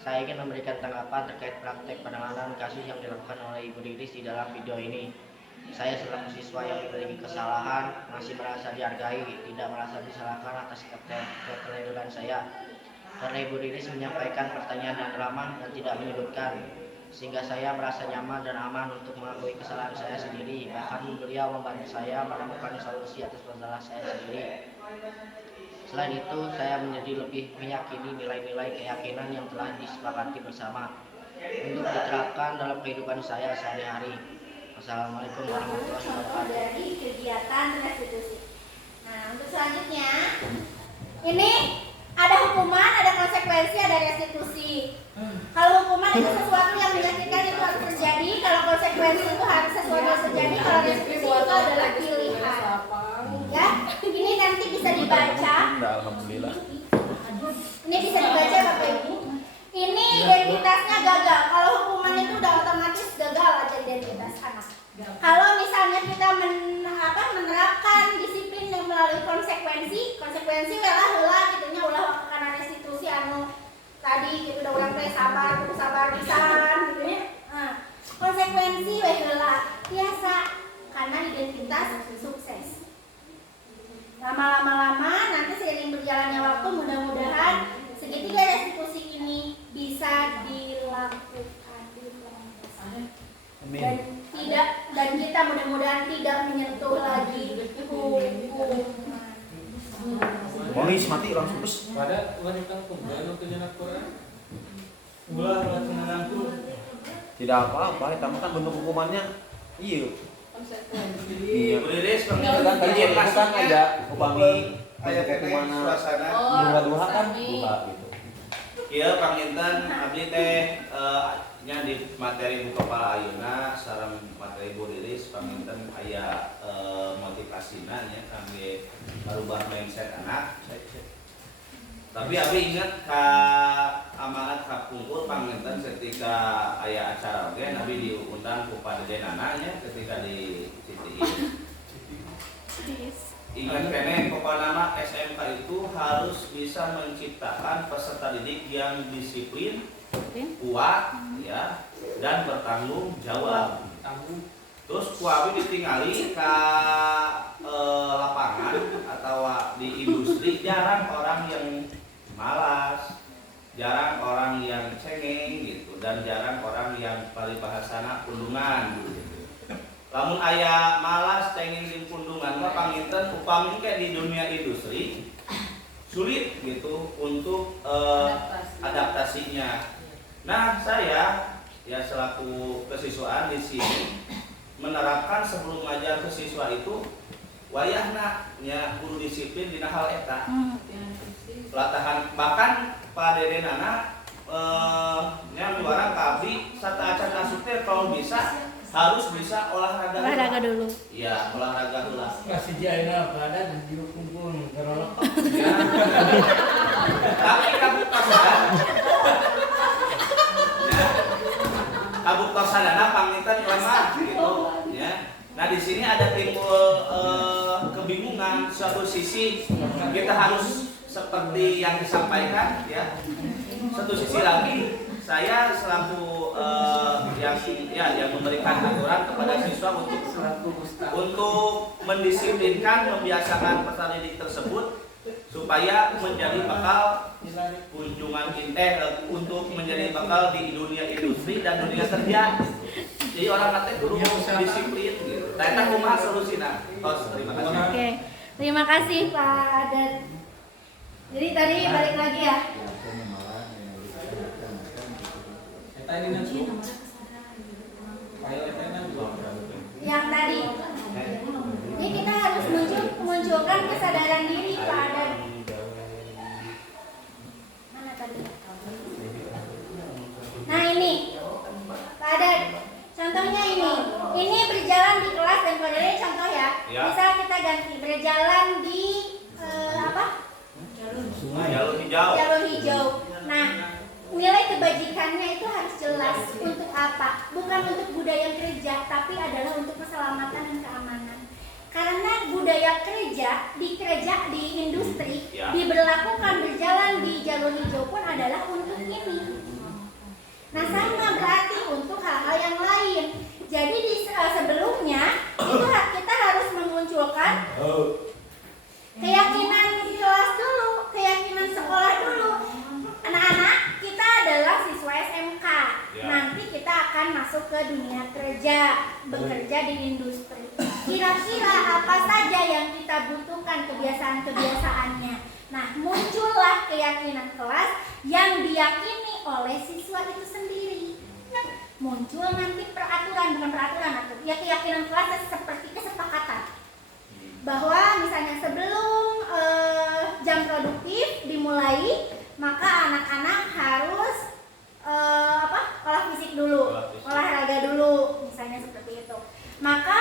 Saya ingin memberikan tanggapan terkait praktek penanganan kasus yang dilakukan oleh Ibu Riris di dalam video ini. Saya selaku siswa yang memiliki kesalahan masih merasa dihargai, tidak merasa disalahkan atas keteledoran saya. Karena Ibu Riris menyampaikan pertanyaan yang ramah dan tidak menyudutkan, sehingga saya merasa nyaman dan aman untuk mengakui kesalahan saya sendiri. Bahkan beliau membantu saya menemukan solusi atas masalah saya sendiri. Selain itu, saya menjadi lebih meyakini nilai-nilai keyakinan yang telah disepakati bersama untuk diterapkan dalam kehidupan saya sehari-hari. Wassalamualaikum warahmatullahi Contoh wabarakatuh. dari kegiatan restitusi. Nah, untuk selanjutnya, ini ada hukuman, ada konsekuensi, ada restitusi. Kalau hukuman itu sesuatu yang menyakitkan itu harus terjadi, kalau konsekuensi itu harus sesuatu yang terjadi, kalau restitusi itu adalah pilihan. Ya, ini nanti bisa dibaca. Alhamdulillah. Ini bisa dibaca Bapak Ibu. Ini identitasnya gagal. Kalau hukuman itu udah otomatis gagal aja identitas anak. Kalau misalnya kita menerapkan disiplin yang melalui konsekuensi heula gitunya ulah karena restitusi tadi gitu udah ulang teh sabar pisan gitu ya. Nah, konsekuensi heula biasa karena identitas sukses. Lama-lama nanti seiring berjalannya waktu mudah-mudahan segitiga restitusi ini bisa dilakukan dan kita mudah-mudahan tidak menyentuh lagi hukuman. Ponis mati langsung bes. Pada wanita tunggal untuk jenak Quran. Ulah laksanaanku. Tidak apa-apa, itu kan bentuk hukumannya. Iya. Iya. Riris Kan tadi itu kan ada upami Aya keneh hukuman suasana. duha kan duha gitu. Iya, Panginten abdi teh nya di materi buka kepala ayeuna sareng materi Bu Riris Panginten aya motivasina nya kangge merubah mindset anak. Tapi abi ingat ka amanat kapungkur Panginten ketika aya acara oge nabi diundang ku padedenana nya ketika di CTI. Ingat kene pokoknya nama SMK itu harus bisa menciptakan peserta didik yang disiplin, kuat, ya, dan bertanggung jawab. Terus kuabi ditinggali ke lapangan atau di industri jarang orang yang malas, jarang orang yang cengeng gitu, dan jarang orang yang paling bahasana pundungan. Lamun aya malas cengeng di pundungan mah Panginten upami kayak di dunia industri sulit gitu untuk adaptasinya. Nah, saya ya selaku kesiswaan di sini menerapkan sebelum ngajar ke siswa itu wayahna nya kudu disiplin dina hal eta. Pelatahan bahkan padedenana nya juara kabri sarta acan asup teh kalau bisa harus bisa olahraga dulu. Iya, olahraga heula. Kasih jaina pada di kumpul ngerolok. Ya. Tapi kabuktosan. Ya. Kabuktosanana Panginten lemah gitu, ya. Nah, di sini ada timbul kebingungan. Suatu sisi kita harus seperti yang disampaikan, ya. Satu sisi lagi saya selaku yang memberikan aturan kepada siswa untuk mendisiplinkan, membiasakan peserta didik tersebut supaya menjadi bekal kunjungan untuk menjadi bekal di dunia industri dan dunia kerja. Jadi orang nanti kudu disiplin gitu. Nah, eta kumaha solusina? Tos, terima kasih. Oke. Terima kasih Pak Aden. Jadi tadi balik lagi ya. Yang tadi. Ini kita harus munculkan kesadaran diri Pak Aden. Mana tadi? Ya. Misal kita ganti berjalan di apa? Jalur hijau. Jalur hijau. Nah, nilai kebajikannya itu harus jelas untuk apa? Bukan untuk budaya kerja, tapi adalah untuk keselamatan dan keamanan. Karena budaya kerja di industri Ya. diberlakukan berjalan di jalur hijau pun adalah untuk ini. Nah, sama berarti untuk hal-hal yang lain. Jadi di sebelumnya itu kita harus memunculkan keyakinan kelas dulu, keyakinan sekolah dulu. Anak-anak, kita adalah siswa SMK. Ya. Nanti kita akan masuk ke dunia kerja, bekerja di industri. Kira-kira apa saja yang kita butuhkan kebiasaan-kebiasaannya. Nah, muncullah keyakinan kelas yang diyakini oleh siswa itu sendiri. Nah, muncul nanti peraturan, bukan peraturan, atau ya keyakinan kelas seperti kesepakatan. Bahwa misalnya sebelum jam produktif dimulai, maka anak-anak harus olah fisik dulu, Olah fisik. olahraga dulu, misalnya seperti itu. Maka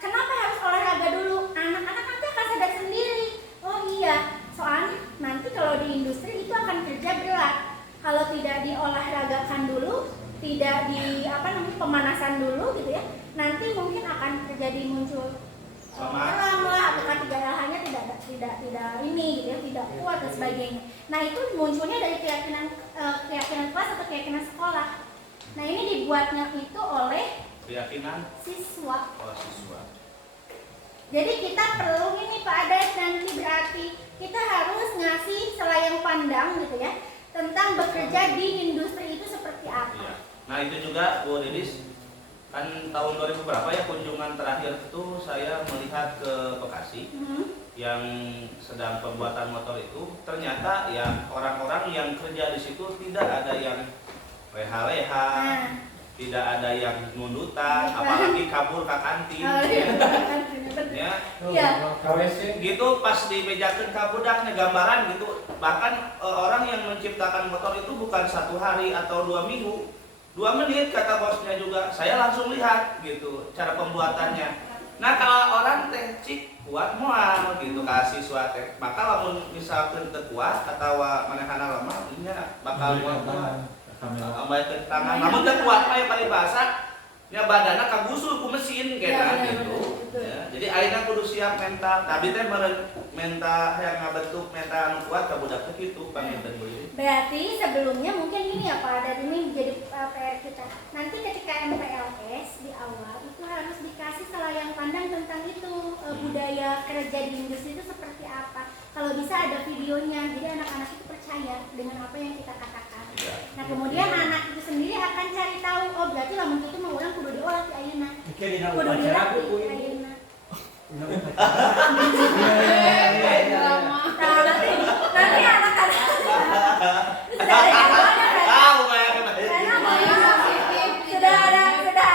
kenapa harus olahraga dulu? Anak-anak nanti akan sadar sendiri. Oh iya, soalnya nanti kalau di industri itu akan kerja berat. Kalau tidak diolahragakan dulu, tidak di pemanasan dulu gitu ya, nanti mungkin akan terjadi muncul kram lah, apakah tiga hanya tidak ini gitu ya, tidak kuat dan sebagainya. Nah, itu munculnya dari keyakinan kelas atau keyakinan sekolah. Nah, ini dibuatnya itu oleh Keyakinan siswa. siswa. Jadi kita perlu ini Pak Ades, nanti berarti kita harus ngasih selayang pandang gitu ya tentang bekerja di industri itu seperti apa. Iya. Nah, itu juga Bu Didis, kan tahun 2000 berapa ya kunjungan terakhir itu saya melihat ke Bekasi yang sedang pembuatan motor itu, ternyata ya orang-orang yang kerja di situ tidak ada yang leha-leha, Nah, tidak ada yang nundutan, apalagi kabur ke kantin. Ya, iya. gitu pas dibejakeun ka budaknya gambaran gitu. Bahkan orang yang menciptakan motor itu bukan 1 hari atau 2 minggu, 2 menit kata bosnya juga. Saya langsung lihat gitu cara pembuatannya. Nah, kalau orang teh cik kuat moal gitu ka siswa teh, maka lamun misalkan teu kuat atawa manehana lemah nya bakal moal. Ambaikeun tangan, namun teu kuat mah paling bahasa nya badanna kagusur ku mesin kena gitu. Ya, jadi ayeuna kudu siap mental. Tadi teh meureun mental yang ngabentuk mental anu kuat ka budak teh kitu panginten deui. Berarti sebelumnya mungkin ini ya Pak, dan ini menjadi PR kita. Nanti ketika MPLS di awal itu harus dikasih selayang pandang tentang itu budaya kerja di industri itu seperti apa. Kalau bisa ada videonya, jadi anak-anak itu percaya dengan apa yang kita katakan. Ya. Nah, kemudian anak itu sendiri akan cari tahu, oh berarti lamun itu mah urang kudu diolah di ayeuna. Kudu dilatih di ayeuna. Nah, nanti anak-anak sudah ada jadwalnya kan? Tahu mah Sudah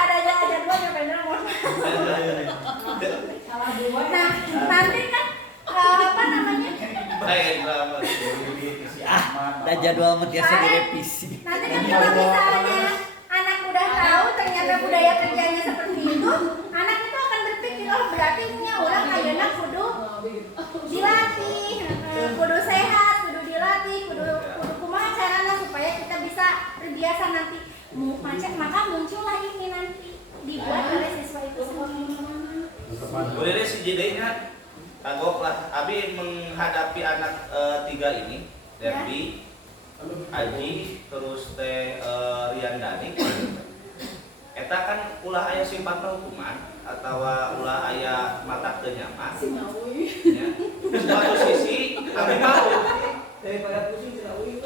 ada jadwalnya benar mohon maaf. Nah, nanti kan apa namanya? baik drama. Dan jadwal metiasa direvisi. Nanti kan kalau misalnya anak udah tahu ternyata budaya kerjanya seperti itu, anak itu akan berpikir, oh berarti nya orang ayeuna kudu dilatih, kudu sehat, kudu dilatih, kudu kumaha carana supaya kita bisa terbiasa nanti. Maka muncullah ini nanti dibuat oleh siswa itu sendiri. Boleh deh si jadinya kagok lah. Abi menghadapi anak 3 ini, Derby, Aji, terus teh Riandani. Eta kan ulah aya sifatna hukuman atau ulah aya mata teu nyaman. Ya. Satu sisi abi malu. Daripada pusing cenah uy.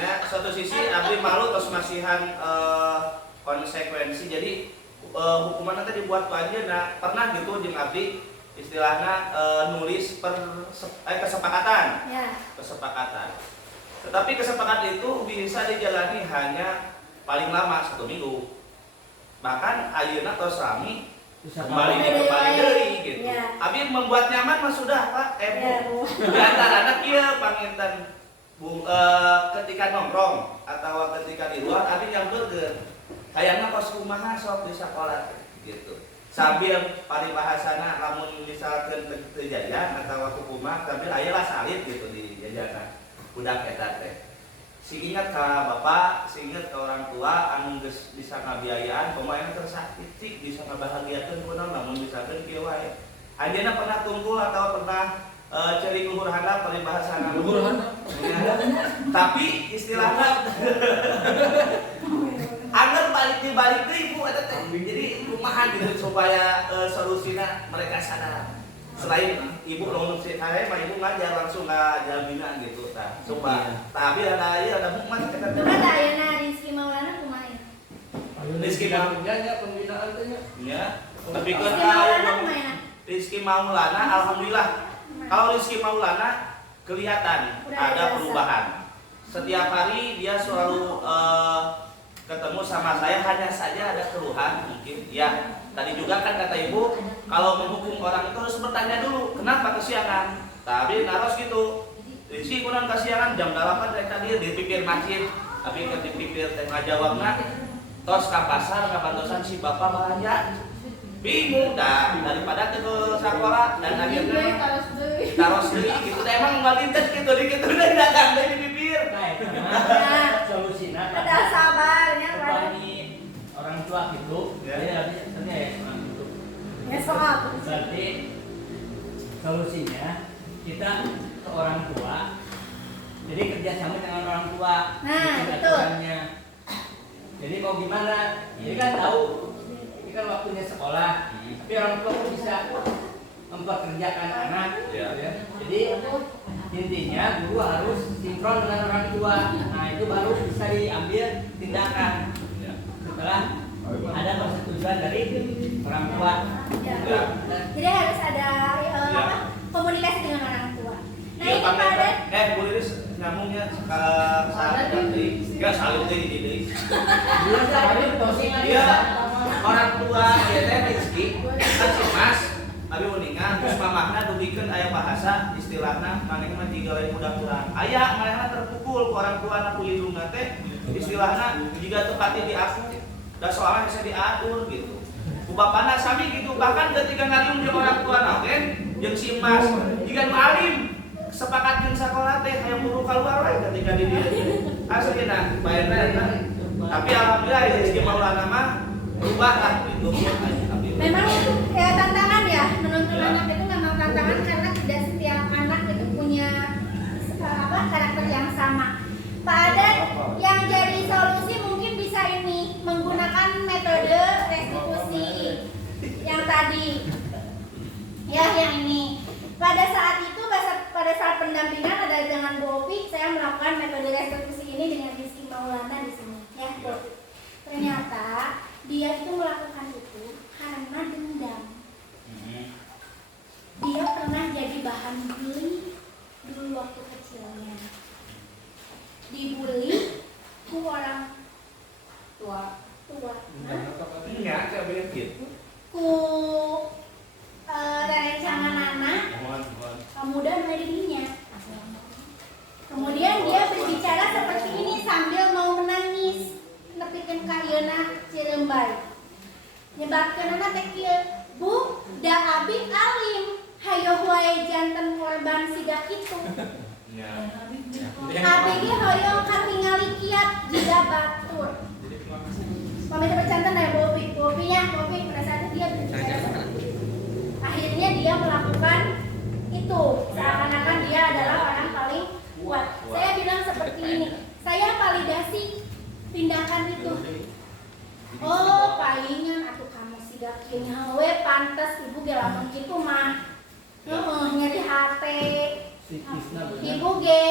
Ya, satu sisi abi malu terus masihan konsekuensi. Jadi hukuman nanti dibuat ku anjeunna. Pernah gitu jeung abdi istilahnya nulis kesepakatan. Ya. Kesepakatan. Tetapi kesepakatan itu bisa dijalani hanya paling lama 1 minggu. Bahkan ayeuna tos rami kembali deui gitu. Ya. Abi membuat nyaman mah sudah Pak. Bu. Di antara anak ieu panginten ketika nongkrong atau ketika di luar abi nyampeurkeun. Hayangna kos kumaha sok di sekolah gitu. sambil paribahasana lamun misalkan terjajan atau kumaha tapi ayeuna salib gitu di jajanan budak eta teh. Si ingat ke bapak, si ingat ke orang tua anu geus bisa ngabiayaan pemain tersakit sih bisa ngabahagiakeun kunaon lamun misalkan kieu wae. Anjeunna pernah tungkul atau pernah ceri luhur handap paribahasana luhur handap. Tapi istilahnya agar balik deui ibu eta teh. Jadi kumaha gitu supaya solusina mereka sadar. Selain ibu lamun saya mah ibu ngajar langsung jaminan gitu tah. Coba. Tapi ada hukman eta teh. Coba ayeuna Rizky Maulana kumaha? Rizky Maulana nya pembinaan teh nya. Ya. Tapi Rizky kan Maulana kumaha? Rizky Maulana alhamdulillah. Kalau Rizky Maulana kelihatan ada perubahan. Setiap hari dia selalu ketemu sama saya, hanya saja ada keluhan mungkin. Ya, tadi juga kan kata ibu, kalau menghukum orang itu harus bertanya dulu, kenapa kesiangan? Tapi naros gitu, si kurang kesiangan jam 8 mereka dia di pinggir masjid, tapi di pinggir tengah jawabnya, tos ke pasar, ke pantosan si bapak belanja, bingung dah daripada ke sekolah dan akhirnya taros deui gitu. Emang ngalintet gitu dikit udah dagang dari bibir. Solusina Ada sabarnya bagi orang tua gitu. Ya artinya ya orang itu. Ya soal. Berarti solusinya kita ke orang tua. Jadi kerjasama dengan orang tua. Nah, bikin betul. aturannya. Jadi mau gimana? Ini kan tahu. Ini kan waktunya sekolah. Tapi orang tua pun bisa mempekerjakan anak. Ya. Ya. Jadi intinya guru harus sinkron dengan orang tua. Nah itu baru bisa diambil tindakan. Ya. Setelah ada persetujuan dari orang tua. Ya. Ya. Jadi harus ada apa? Komunikasi dengan orang tua. Nah Iya, ini Pak Aden. Bu Lilis nyambungnya saat nanti ya saling deui. Dia salib posting lagi. Iya. Orang tua ya teh Rizky kan si Mas abi uningan terus mamahna dubikeun aya bahasa istilahna maneh mah tiga lain mudah kurang. Aya manehna terpukul ku orang tuana ku indungna teh istilahna jika tepati di aku da soalnya bisa diatur gitu. Ku bapana sami gitu bahkan ketika ngaliung jeung orang tuana oke jeung si Mas jika nu alim sepakat jeung sakola teh hayang buru kaluar wae ketika di dieu. Aslinya bayarna eta. Tapi alhamdulillah Rizky Maulana mah berubah lah gitu. Memang ya tantangan ya menuntun anak itu memang tantangan karena tidak setiap anak itu punya karakter yang sama. Pak Aden yang jadi solusi mungkin bisa ini menggunakan metode restitusi yang tadi. Ya yang ini. Pada saat itu pada saat pendampingan ada dengan Bu Opi, saya melakukan metode restitusi ini dengan Rizky Maulana di sini. Ya, Bu. Ternyata dia itu melakukan itu karena dendam. Dia pernah jadi bahan bully dulu waktu kecilnya. Dibully ku orang tua. Enggak, kayak begitu. Ku rencangan anak pemuda dirinya. Kemudian dia berbicara seperti ini sambil mau menangis. Nepikeun ka ieuna Cirembai. Nyebabkeun anak teh kieu, Bu, da abi alim, hayo wae janten korban siga kitu. Abi ge hoyong katingali kiat jida batur. Pamit bercanten ya Bopinya, Bopi pada saat itu dia berbicara. Akhirnya dia melakukan itu, seakan-akan dia adalah orang paling kuat. Saya bilang seperti ini, saya validasi tindakan itu. Oh, palingan atuh kamu siga kieu we pantes ibu ge lamun kitu mah. Nyeri hate. Ibu ge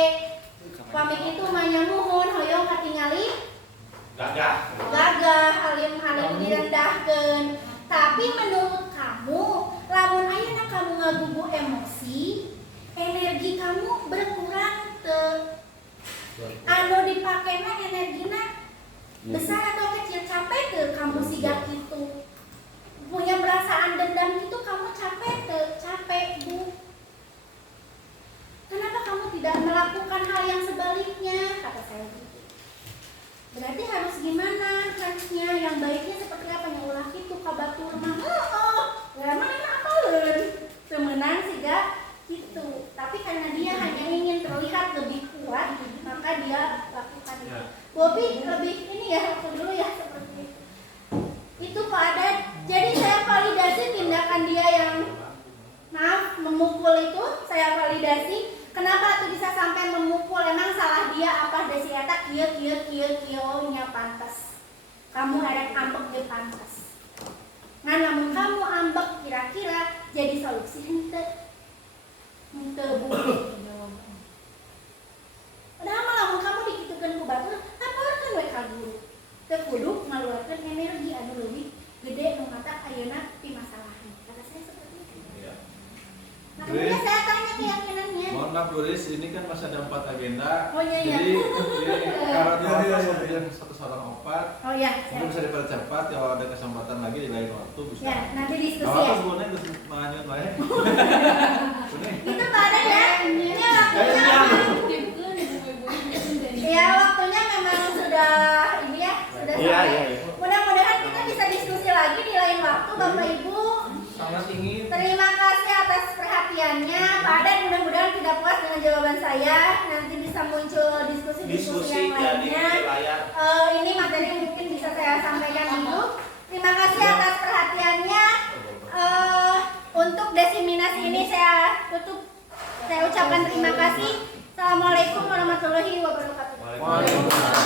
pamit itu mah nyamuhun hoyong katingali gagah alim direndahkeun. Tapi menurut kamu, lamun ayeuna kamu ngagugu emosi, energi kamu berkurang teu. Anu dipakena energina besar atau kecil, capek teu kamu siga kitu. Punya perasaan dendam itu kamu capek teu? Capek, Bu. Kenapa kamu tidak melakukan hal yang sebaliknya? Kata saya gitu. Berarti harus gimana harusnya yang baiknya seperti apa yang ulah itu kabatur mah Bobby lebih ini ya, waktu dulu ya seperti itu Pak Adat. Jadi saya validasi tindakan dia yang maaf memukul itu, saya validasi. Kenapa tuh bisa sampai memukul? Emang salah dia apa? Desi eta kieu nya pantes. Kamu erek ambek ge pantes. Ngan lamun kamu ambek kira-kira jadi solusi henteu. Henteu Bu. Padahal mah lamun kamu dikitukeun ku batur, laporkeun we ka guru. Teu kudu ngaluarkeun energi anu leuwih gede nu kata ayeuna ti masalahna. Kata saya seperti itu. Nah, kemudian saya tanya keyakinannya. Mohon maaf Bu Riz, ini kan masih ada 4 agenda. Oh iya iya. Jadi karena sampai jam 1.04. Oh iya. Mungkin bisa dipercepat kalau ada kesempatan lagi di lain waktu bisa. Ya, nanti diskusi Apa ya. sebenarnya bisa manyun wae. Itu Pak Adat ya. Ini waktunya. Ya, waktunya memang sudah ini ya, sudah sampai. Mudah-mudahan kita bisa diskusi lagi di lain waktu Bapak Ibu. Sangat ingin. Terima kasih atas perhatiannya. Pak Adat mudah-mudahan tidak puas dengan jawaban saya. Nanti bisa muncul diskusi-diskusi yang lainnya. Ini materi yang mungkin bisa saya sampaikan dulu. Terima kasih atas perhatiannya. Untuk diseminasi ini saya tutup. Saya ucapkan terima kasih. Assalamualaikum warahmatullahi wabarakatuh. Waalaikumsalam.